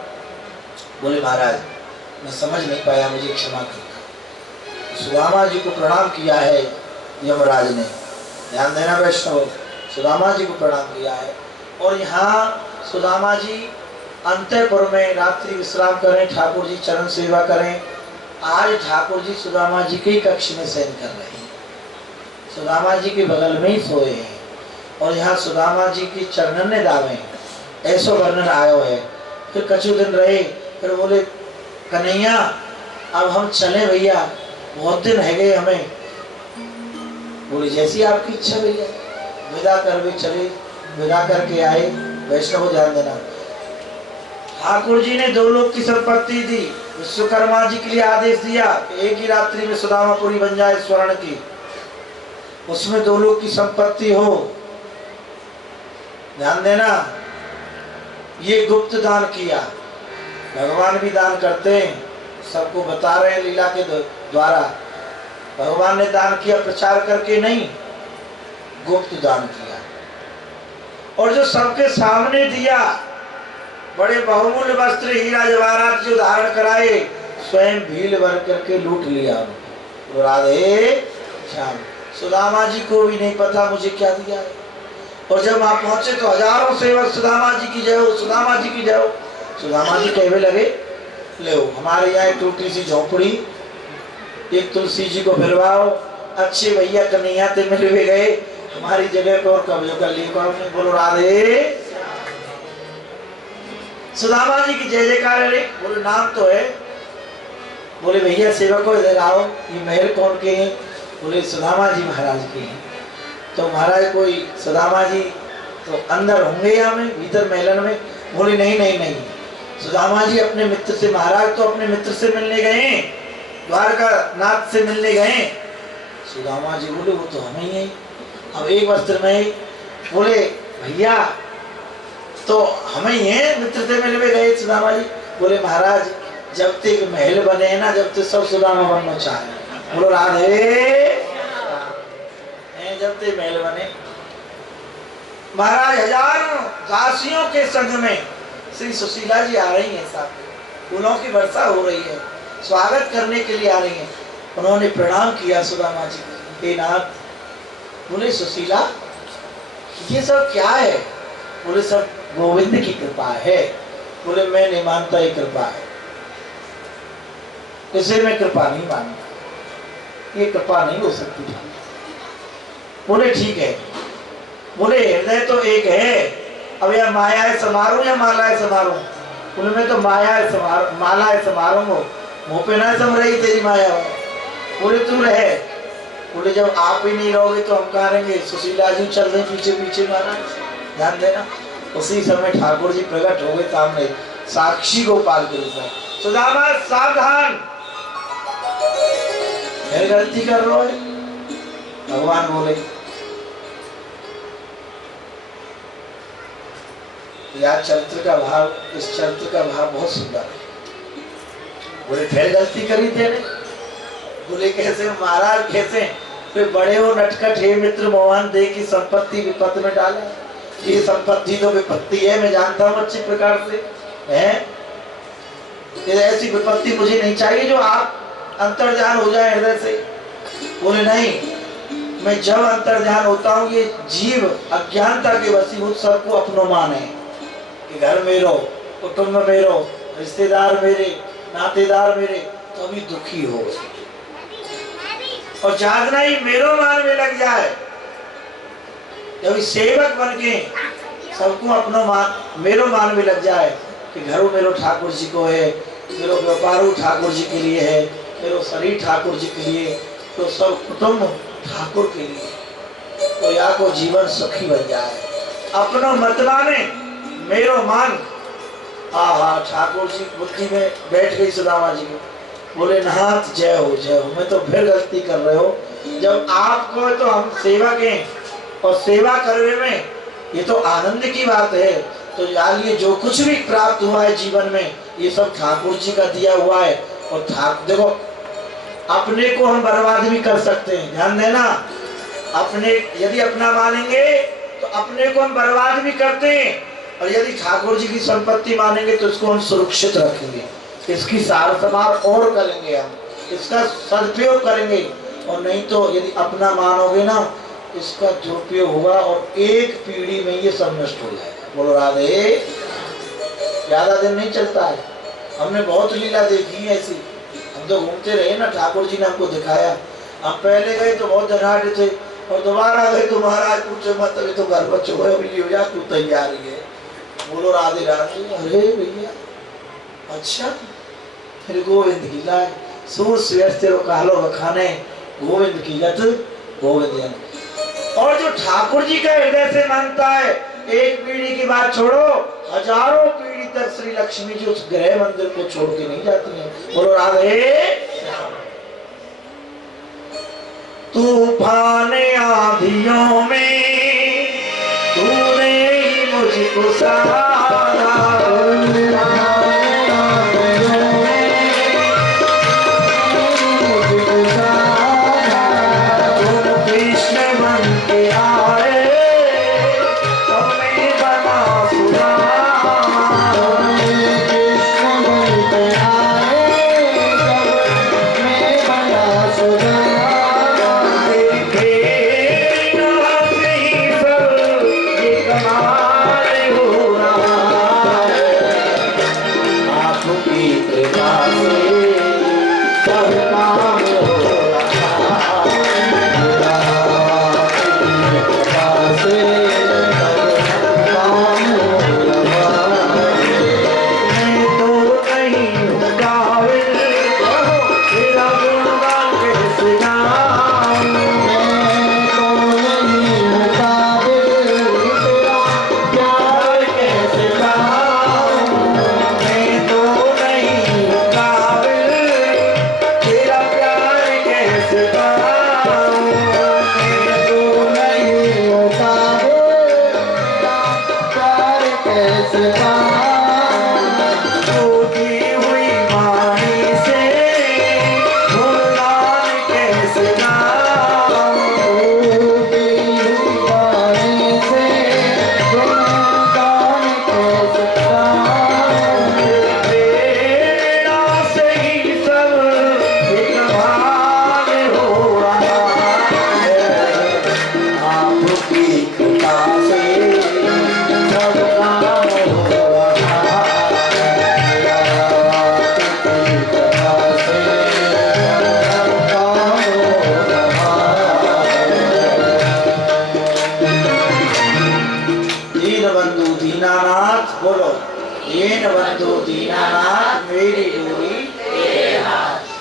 बोले महाराज मैं समझ नहीं पाया, मुझे क्षमा करना। सुदामा जी को प्रणाम किया है यमराज ने, ध्यान देना वैष्णव, सुदामा जी को प्रणाम किया है। और यहाँ सुदामा जी अंतःपुर में रात्रि विश्राम करें, ठाकुर जी चरण सेवा करें। आज ठाकुर जी सुदामा जी के कक्ष में शयन कर रहे हैं, सुदामा जी के बगल में ही सोए हैं। और यहाँ सुदामा जी की चरणन ने दावे ऐसा वर्णन आयो है। फिर कछु दिन रहे, फिर बोले कन्हैया अब हम चले भैया, बहुत दिन है गए हमें। बोले जैसी आपकी इच्छा भैया, विदा कर भी चले। विदा करके आए। वैष्णव ध्यान देना, ठाकुर जी ने 2 लोक की संपत्ति दी। विश्वकर्मा जी के लिए आदेश दिया कि एक ही रात्रि में सुदामापुरी बन जाए स्वर्ण की, उसमें 2 लोक की संपत्ति हो। ध्यान देना, ये गुप्त दान किया। भगवान भी दान करते हैं, सबको बता रहे हैं लीला के द्वारा। भगवान ने दान किया प्रचार करके नहीं, गुप्त दान किया। और जो सबके सामने दिया, बड़े बहुमूल्य वस्त्र हीरा जवाहरात जो धारण कराए, स्वयं भील भर करके लूट लिया। राधे श्याम। सुदामा जी को भी नहीं पता मुझे क्या दिया है। और जब वहां पहुंचे तो हजारों सेवक सुदामा जी की जय हो, सुदामा जी की जय हो। सुदामा जी कहने लगे, ले हमारे यहाँ एक टूटी सी झोपड़ी, एक तुलसी जी को फिरवाओ, अच्छे भैया कन्हैया ते मिल भी गए, हमारी जगह पर और कब्जा कर लिए। बोलो राधे। सुदामा जी की जय जयकार है। बोले नाम तो है। बोले भैया सेवक को इधर आओ, ये महल कौन के हैं? बोले सुदामा जी महाराज के हैं। तो महाराज कोई सुदामा जी तो अंदर होंगे यहाँ में, भीतर महलन में? बोले नहीं नहीं नहीं, सुदामा जी अपने मित्र से, महाराज तो अपने मित्र से मिलने गए, द्वारका नाथ से मिलने गए। सुदामा जी बोले वो तो हम ही हैं, अब एक वस्त्र में। बोले भैया तो हम ही हैं, मित्र से मिलने गए सुदामा जी। बोले महाराज जब तक महल बने हैं ना, जब तक सब सुदामा बनना चाहे। बोलो राधे। जब तक महल बने, महाराज हजारों दासियों के संग में श्री सुशीला जी आ रही हैं, साथ फूलों की वर्षा हो रही है, स्वागत करने के लिए आ रही हैं। उन्होंने प्रणाम किया सुदामा जी को, हे नाथ। बोले सुशीला ये सब क्या है? बोले सब गोविंद की कृपा है। बोले मैं नहीं मानता ये कृपा है, इसे मैं कृपा नहीं मानता, ये कृपा नहीं हो सकती। बोले ठीक है। बोले हृदय तो एक है, अब या माया समारूं या मालाएं समारूं? बोले मैं तो मालाएं समारूंगा, मुंह पे ना सम रही तेरी माया। बोले तू रहे। बोले जब आप ही नहीं रहोगे तो हम कहाँ रहेंगे? सुशीला जी चल रहे पीछे पीछे महाराज, ध्यान देना। उसी समय ठाकुर जी प्रकट हो गए सामने, साक्षी गोपाल के रूप में। सुदामा सावधान, फिर गलती कर रहे हो। भगवान बोले यार चरित्र का भाव, इस चरित्र का भाव बहुत सुंदर है। बोले फिर गलती करी तेरे? बोले कैसे महाराज कैसे? फिर बड़े हो नटखट, हे मित्र मोहन दे की संपत्ति विपत्ति में डाला। ये संपत्ति तो विपत्ति है, मैं जानता हूँ अच्छी प्रकार से है। ऐसी विपत्ति मुझे नहीं चाहिए जो आप अंतर्ध्यान हो जाए हृदय से। बोले नहीं, मैं जब अंतर्ध्यान होता हूँ ये जीव अज्ञानता के वशीभूत सबको अपनो माने कि घर मेरो, कुटुंब मेरो, रिश्तेदार मेरे, नातेदार मेरे, तो अभी दुखी हो। और जागना ही मेरो मान में लग जाए, जब सेवक बन के सबको अपनो मान, मेरो मान में लग जाए कि घरों मेरो ठाकुर जी को है, मेरो व्यापारो ठाकुर जी के लिए है, मेरो शरीर ठाकुर जी के लिए, तो सब कुटुंब ठाकुर के लिए, तो या को जीवन सुखी बन जाए। अपनो मत माने, मेरो मान। आहा ठाकुर जी बुद्धि में बैठ गई सुदामा जी को। बोले नाथ जय हो जय हो, मैं तो फिर गलती कर रहे हो। जब आपको तो हम सेवक हैं और सेवा करने में ये तो आनंद की बात है। तो यार ये जो कुछ भी प्राप्त हुआ है जीवन में, ये सब ठाकुर जी का दिया हुआ है। और देखो अपने को हम बर्बाद भी कर सकते हैं, ध्यान देना। अपने यदि अपना मानेंगे तो अपने को हम बर्बाद भी करते हैं, और यदि ठाकुर जी की संपत्ति मानेंगे तो इसको हम सुरक्षित रखेंगे, इसकी सार संभाल और करेंगे, हम इसका सदुपयोग करेंगे। और नहीं तो यदि अपना मानोगे ना, इसका दुरुपयोग होगा और एक पीढ़ी में ये सब नष्ट हो जाएगा। बोलो राधे। ज्यादा दिन नहीं चलता है, हमने बहुत लीला देखी है ऐसी। हम तो घूमते रहे ना, ठाकुर जी ने हमको दिखाया। हम पहले गए तो बहुत धनाढ़ थे, और दोबारा गए तो महाराज पूछो मत, अभी तो घर बच्चों हो जा, तू तैयारी है। बोलो राधे राधे। अरे भैया अच्छा, फिर गोविंद की लाए सूर स्वस्थ कालो बखाने, गोविंद की गत गोविंद। और जो ठाकुर जी का हृदय से मानता है, एक पीढ़ी की बात छोड़ो, हजारों पीढ़ी तक श्री लक्ष्मी जी उस गृह मंदिर को छोड़ के नहीं जाती हैं। बोलो राधे। तूफान आंधियों में तूने मुझको सहारा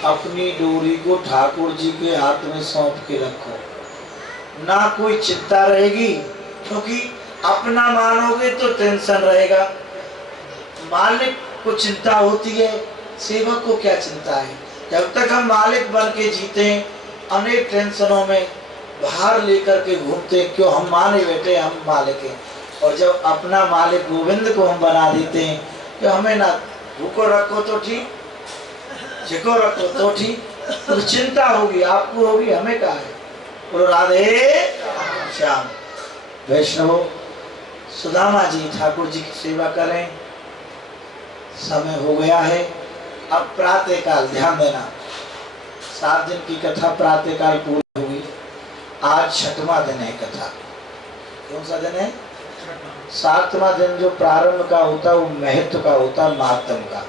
अपनी डोरी को ठाकुर जी के हाथ में सौंप के रखो, ना कोई चिंता रहेगी, क्योंकि अपना मानोगे तो टेंशन रहेगा। मालिक को चिंता होती है, सेवक को क्या चिंता है। जब तक हम मालिक बन के जीते अनेक टेंशनों में बाहर लेकर के घूमते, क्यों हम माने बैठे हम मालिक हैं। और जब अपना मालिक गोविंद को हम बना देते हैं कि हमें ना भूखो रखो तो ठीक, जिको रखो तो ठीक, तो चिंता होगी, आपको होगी, हमें क्या है। बोलो राधे श्याम। वैष्णव सुदामा जी ठाकुर जी की सेवा करें। समय हो गया है, अब प्रातः काल ध्यान देना, 7 दिन की कथा प्रातः काल पूरी हुई। आज 6वां दिन है कथा। कौन सा दिन है? 7वां दिन जो प्रारंभ का होता वो महत्व का होता, महात्म का।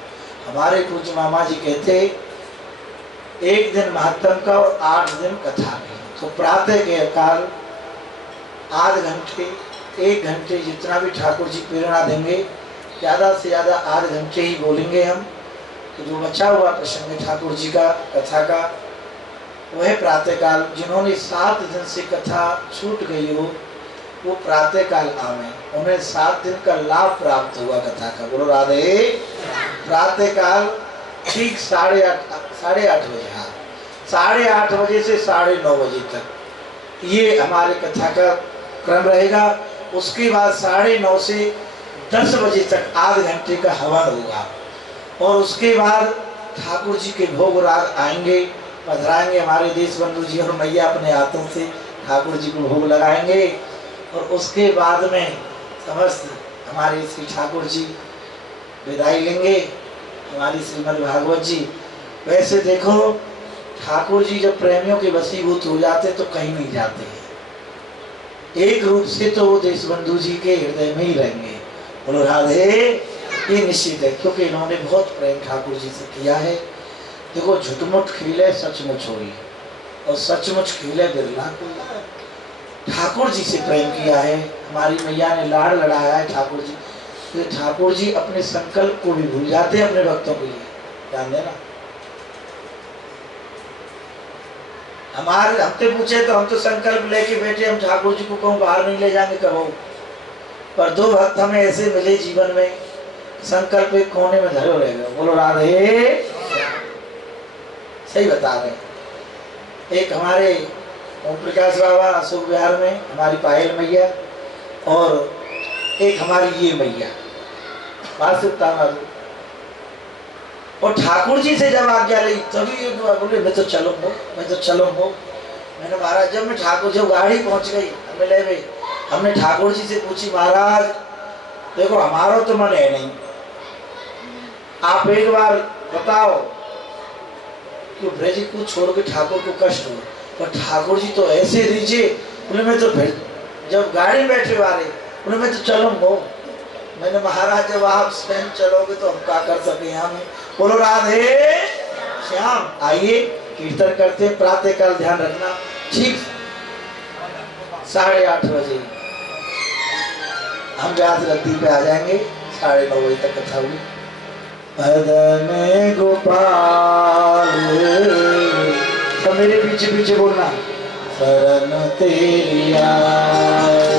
हमारे पूज्य मामा जी कहते 1 दिन महात्म का और 8 दिन कथा का। तो प्रातः के काल आध घंटे 1 घंटे जितना भी ठाकुर जी प्रेरणा देंगे, ज़्यादा से ज़्यादा आध घंटे ही बोलेंगे हम। तो जो बचा हुआ प्रसंग है ठाकुर जी का कथा का, वह प्रातः काल, जिन्होंने 7 दिन से कथा छूट गई हो वो प्रातः काल आवे, उन्हें 7 दिन का लाभ प्राप्त हुआ कथा का। बोलो राधे। प्रातः काल ठीक 8:30 बजे, हाँ 8:30 बजे से 9:30 बजे तक ये हमारे कथा का क्रम रहेगा। उसके बाद 9:30 से 10 बजे तक आध घंटे का हवन होगा। और उसके बाद ठाकुर जी के भोग राग आएंगे, पधराएंगे। हमारे देश बंधु जी और मैया अपने हाथों से ठाकुर जी को भोग लगाएंगे। और उसके बाद में समस्त हमारे श्री ठाकुर जी विदाई लेंगे, हमारी श्रीमद् भागवत जी। वैसे देखो ठाकुर जी जब प्रेमियों के वशीभूत हो जाते तो कहीं नहीं जाते हैं, एक रूप से तो वो देश बंधु जी के हृदय में ही रहेंगे। बोलो राधे। ये निश्चित है, क्योंकि इन्होंने बहुत प्रेम ठाकुर जी से किया है। देखो झुटमुट खिले सचमुच होगी, और सचमुच खिले बिरला कोई। ठाकुर जी से प्रेम किया है, हमारी मैया ने लाड़ लड़ाया है ठाकुर जी। तो ठाकुर जी अपने संकल्प को भी भूल जाते हैं अपने भक्तों के लिए, ध्यान देना। हमारे हमसे पूछे तो हम तो संकल्प लेके बैठे, हम ठाकुर जी को कहूँ बाहर नहीं ले जाएंगे कहो। पर 2 भक्त हमें ऐसे मिले जीवन में, संकल्प एक कोने में धरे रहेगा। बोलो राधे। सही बता रहे। एक हमारे ओम प्रकाश बाबा अशोक विहार में, हमारी पायल मैया और एक हमारी ये मैया, बात से ताना दो। और ठाकुर जी से जब आज्ञा ली तभी बोले मैं तो चलूंगा, मैं तो चलूंगा। मैंने महाराज जब मैं ठाकुर जब गाड़ी पहुंच गई हमें ले गई, हमने ठाकुर जी से पूछी महाराज देखो हमारा तो मन है नहीं, आप एक बार बताओ कि ब्रज को छोड़ के ठाकुर को कष्ट हो। पर ठाकुर जी तो ऐसे रीझे, बोले मैं तो फिर जब गाड़ी बैठे वाले बोले मैं तो चलूंगा। मैंने महाराज जब आप स्वयं चलोगे तो हम क्या कर सके यहाँ में। बोलो राधे श्याम, आइए कीर्तन करते प्रातः काल, ध्यान रखना ठीक 8:30 बजे हम व्यास गद्दी पे आ जाएंगे, 9:30 बजे तक कथा हुई। मदन गोपाल सब मेरे पीछे पीछे बोलना, शरण तेरी आए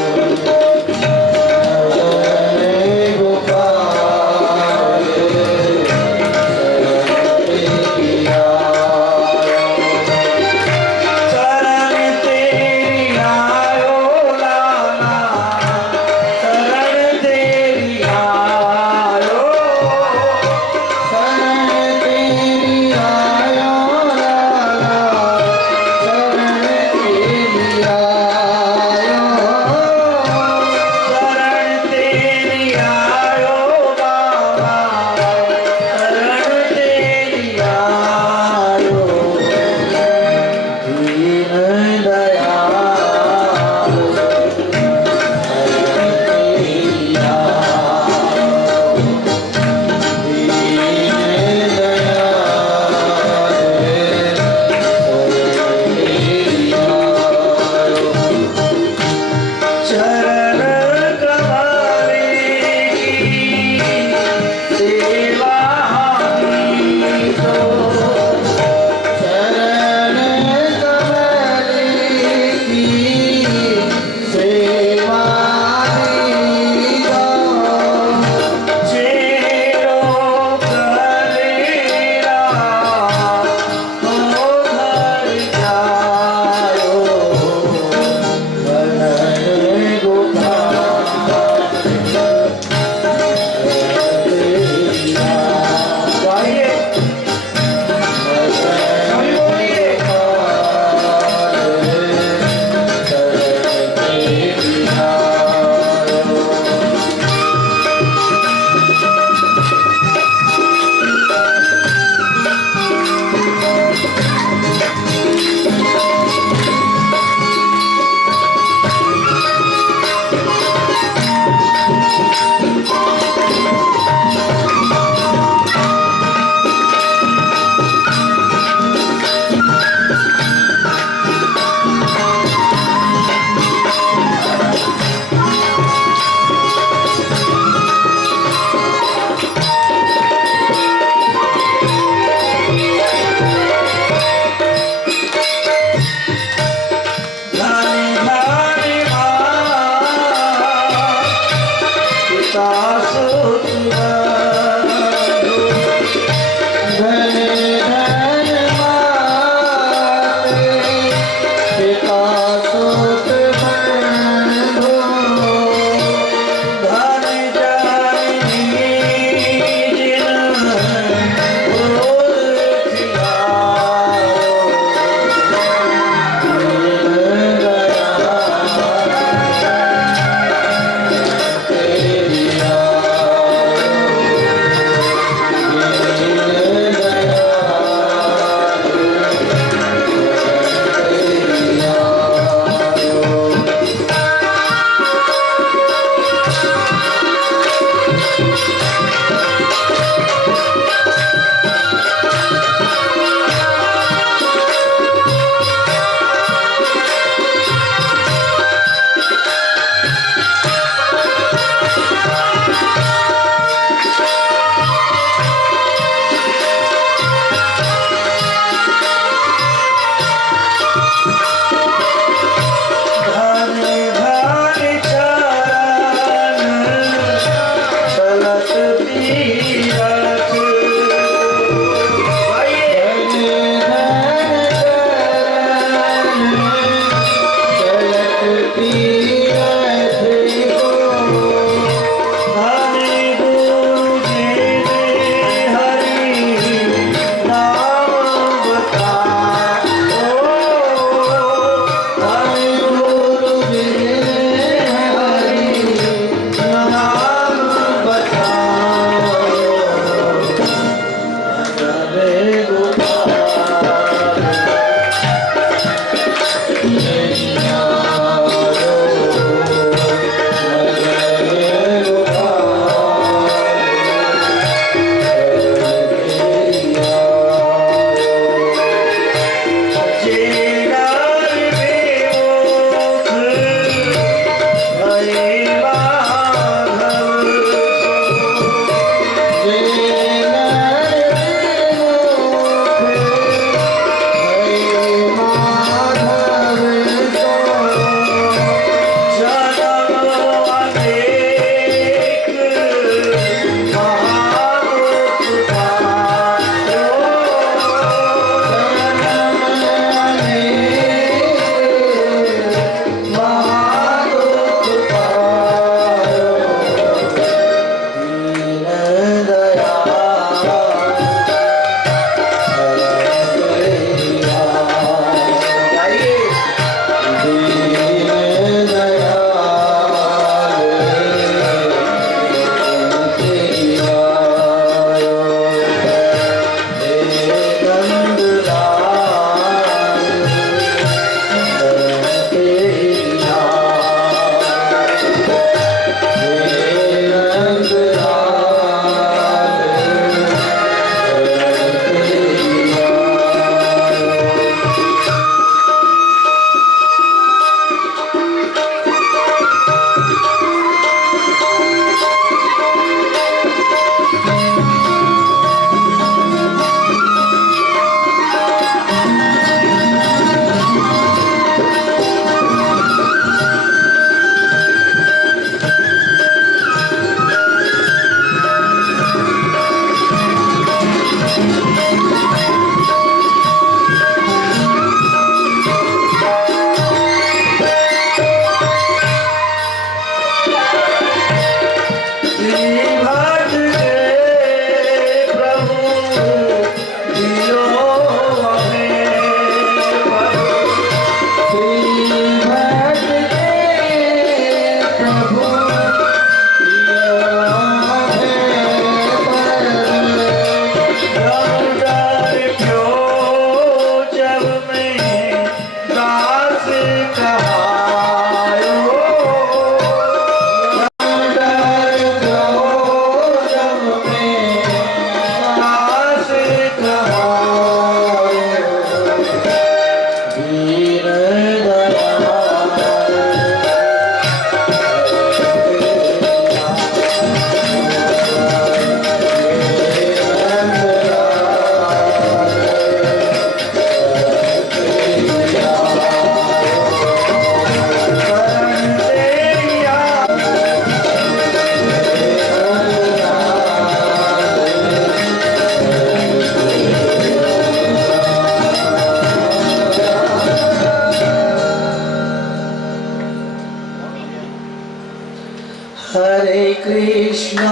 हरे कृष्णा।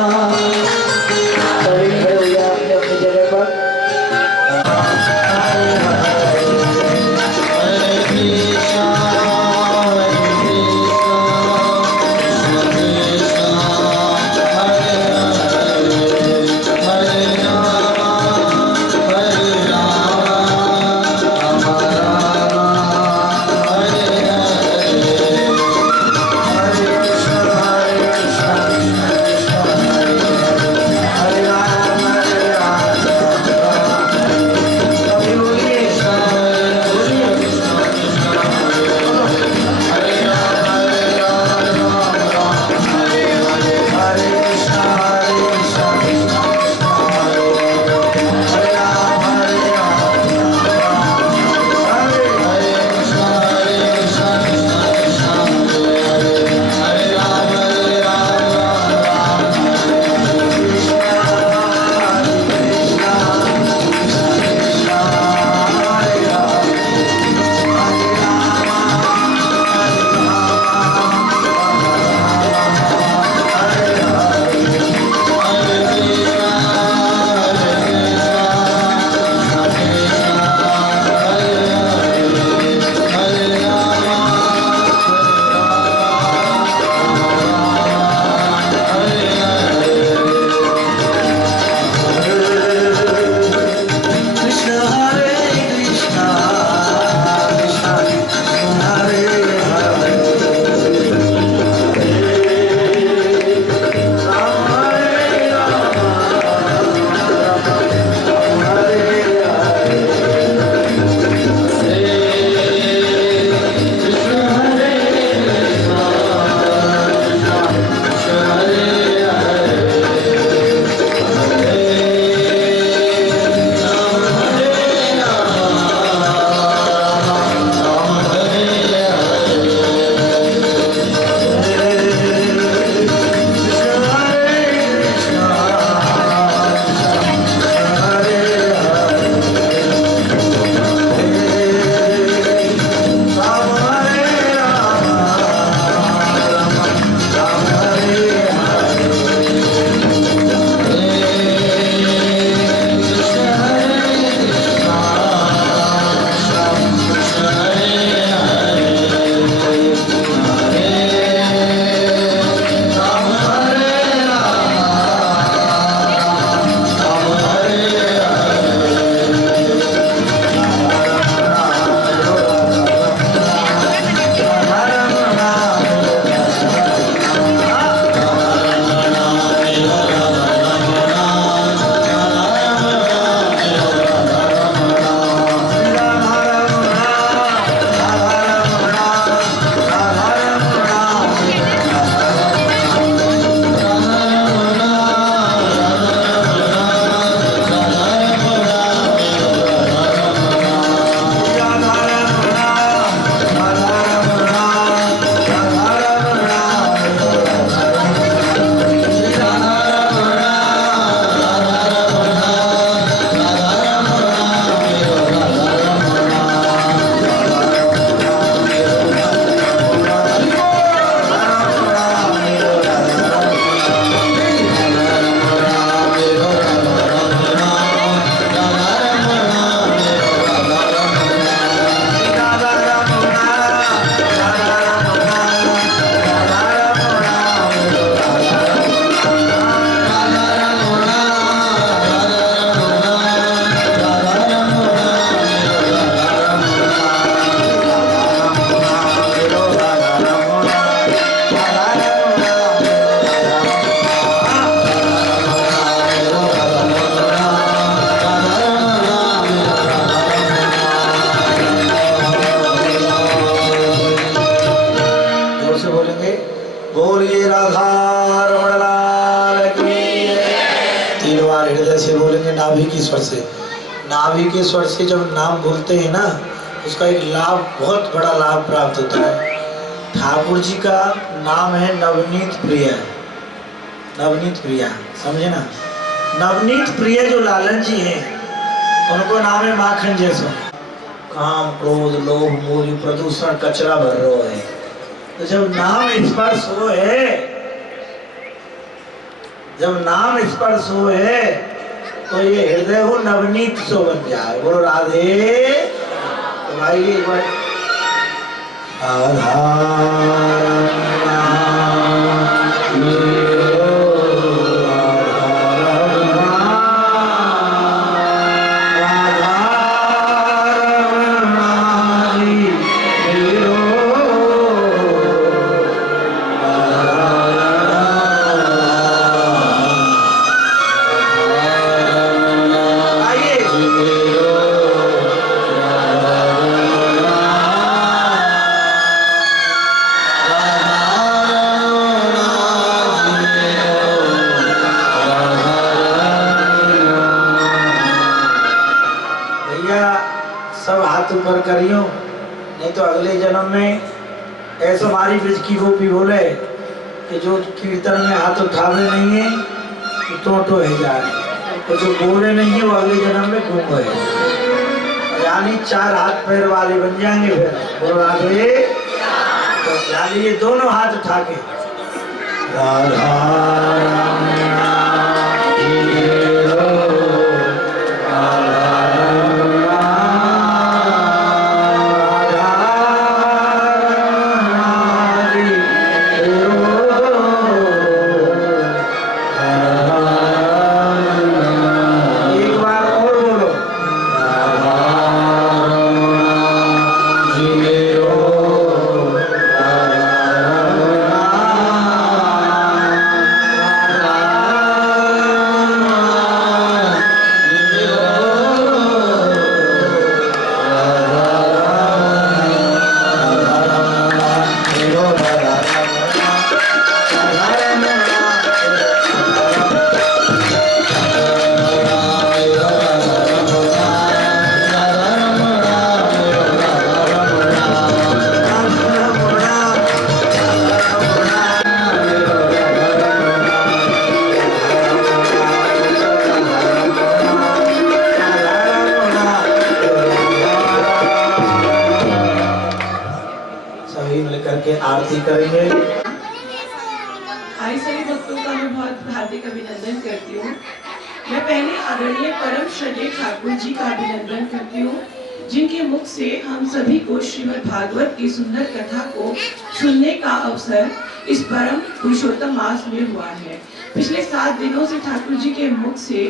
सभी खड़े हो जाए अपने अपनी जगह पर। नाभि की स्वर से। नाभि के स्वर से जब नाम बोलते हैं ना, उसका एक लाभ, बहुत बड़ा लाभ प्राप्त होता है। ठाकुर जी का नाम है नवनीत प्रिय। नवनीत प्रिया, समझे ना। नवनीत प्रिय जो लालन जी हैं, उनको नाम है माखन जैसो। काम क्रोध लोभ मोह प्रदूषण कचरा भर रो है, तो जब नाम स्पर्श हो है जब नाम स्पर्श हो है तो ये हृदय हो नवनीत सो बन जाए। बोलो राधे। तो भाई एक बार ऊपर करियो, नहीं तो अगले जन्म में ऐसा हमारी ब्रज की गोपी बोले कि जो कीर्तन में हाथ उठावे नहीं है तो है जाए, तो जो बोले नहीं है वो अगले जन्म में गुम है, यानी 4 हाथ पैर वाले बन जाएंगे। फिर बोलो राधे। तो यानी ये दोनों हाथ उठा के राधा आरती करेंगे। आई सभी भक्तों का मैं बहुत हार्दिक अभिनंदन करती हूँ। मैं पहले आदरणीय परम श्रद्धेय ठाकुर जी का अभिनंदन करती हूँ, जिनके मुख से हम सभी को श्रीमद् भागवत की सुंदर कथा को सुनने का अवसर इस परम पुरुषोत्तम मास में हुआ है। पिछले 7 दिनों से ठाकुर जी के मुख से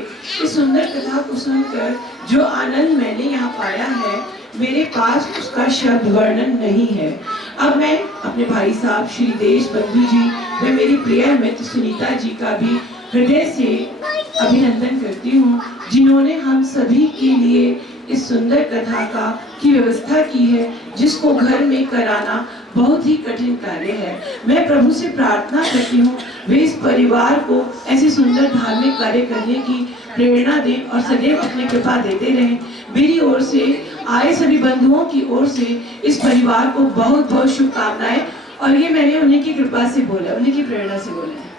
इस सुंदर कथा को सुनकर जो आनंद मैंने यहाँ पाया है, मेरे पास उसका शब्द वर्णन नहीं है। अब मैं अपने भाई साहब श्री देश बंधु जी व मेरी प्रिय मित्र सुनीता जी का भी हृदय से अभिनंदन करती हूँ, जिन्होंने हम सभी के लिए इस सुंदर कथा की व्यवस्था की है, जिसको घर में कराना बहुत ही कठिन कार्य है। मैं प्रभु से प्रार्थना करती हूँ वे इस परिवार को ऐसे सुंदर धार्मिक कार्य करने की प्रेरणा दें और सदैव अपनी कृपा देते रहें। मेरी ओर से आए सभी बंधुओं की ओर से इस परिवार को बहुत बहुत शुभकामनाएं, और ये मैंने उन्हीं की कृपा से बोला, उन्हीं की प्रेरणा से बोला है।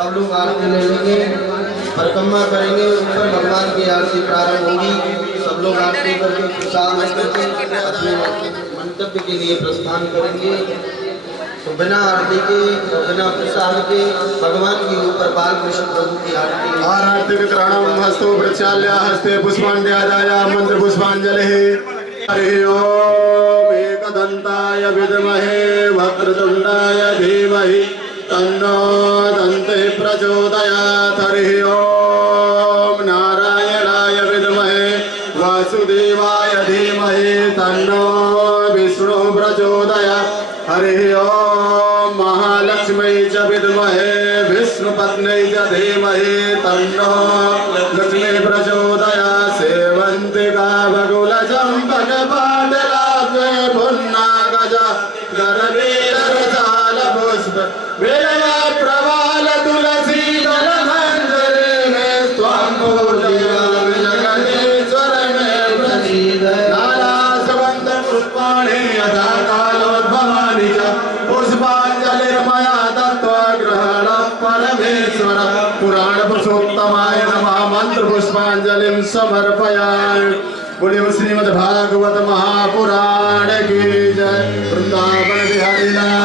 सब लोग आरती ले लेंगे, परिक्रमा करेंगे, ऊपर भगवान की आरती प्रारंभ होगी। सब लोग आरती करके प्रसाद करके अपने मंतव्य के लिए प्रस्थान करेंगे। तो बिना आरती के और बिना प्रसाद के भगवान के ऊपर बाल कृष्ण प्रभु की आरती आरतिकरणं हस्तो प्रक्षाल्य हस्ते पुष्पाण्ड्यादाय मंत्र पुष्पांजलि। हरि ओम एकदंताय विद्महे वक्रतुंडाय धीमहि तन्नो दन्ते प्रचोदयात्। हरि ओम नारायणाय विद्महे वासुदेवाय धीमहि तन्नो विष्णु प्रचोदयात्। हरि ओम महालक्ष्मी च विद्महे विष्णुपत्न्यै च धीमहि तन्नो लक्ष्मी प्रचोदयात्। सेवन्तिका बकुल चम्पक पाटलाद्वै पुन्नागज गरवीररसाल पुष्प विलय प्रवाल तुलसी दलधंजलि में त्वां पूजयामि जगदीश्वर में प्रसीद। नानासवन्त पुष्पाणि यथा कालोद्भवानि च पुष्पाञ्जलिर्मया दत्त्वा ग्रहणं परमेश्वर। पुराण पुरुषोत्तमाय नमः मंत्र पुष्पांजलिं समर्पयामि। बोलिए श्रीमद् भागवत महापुराण की जय। वृंदावन बिहारी लाल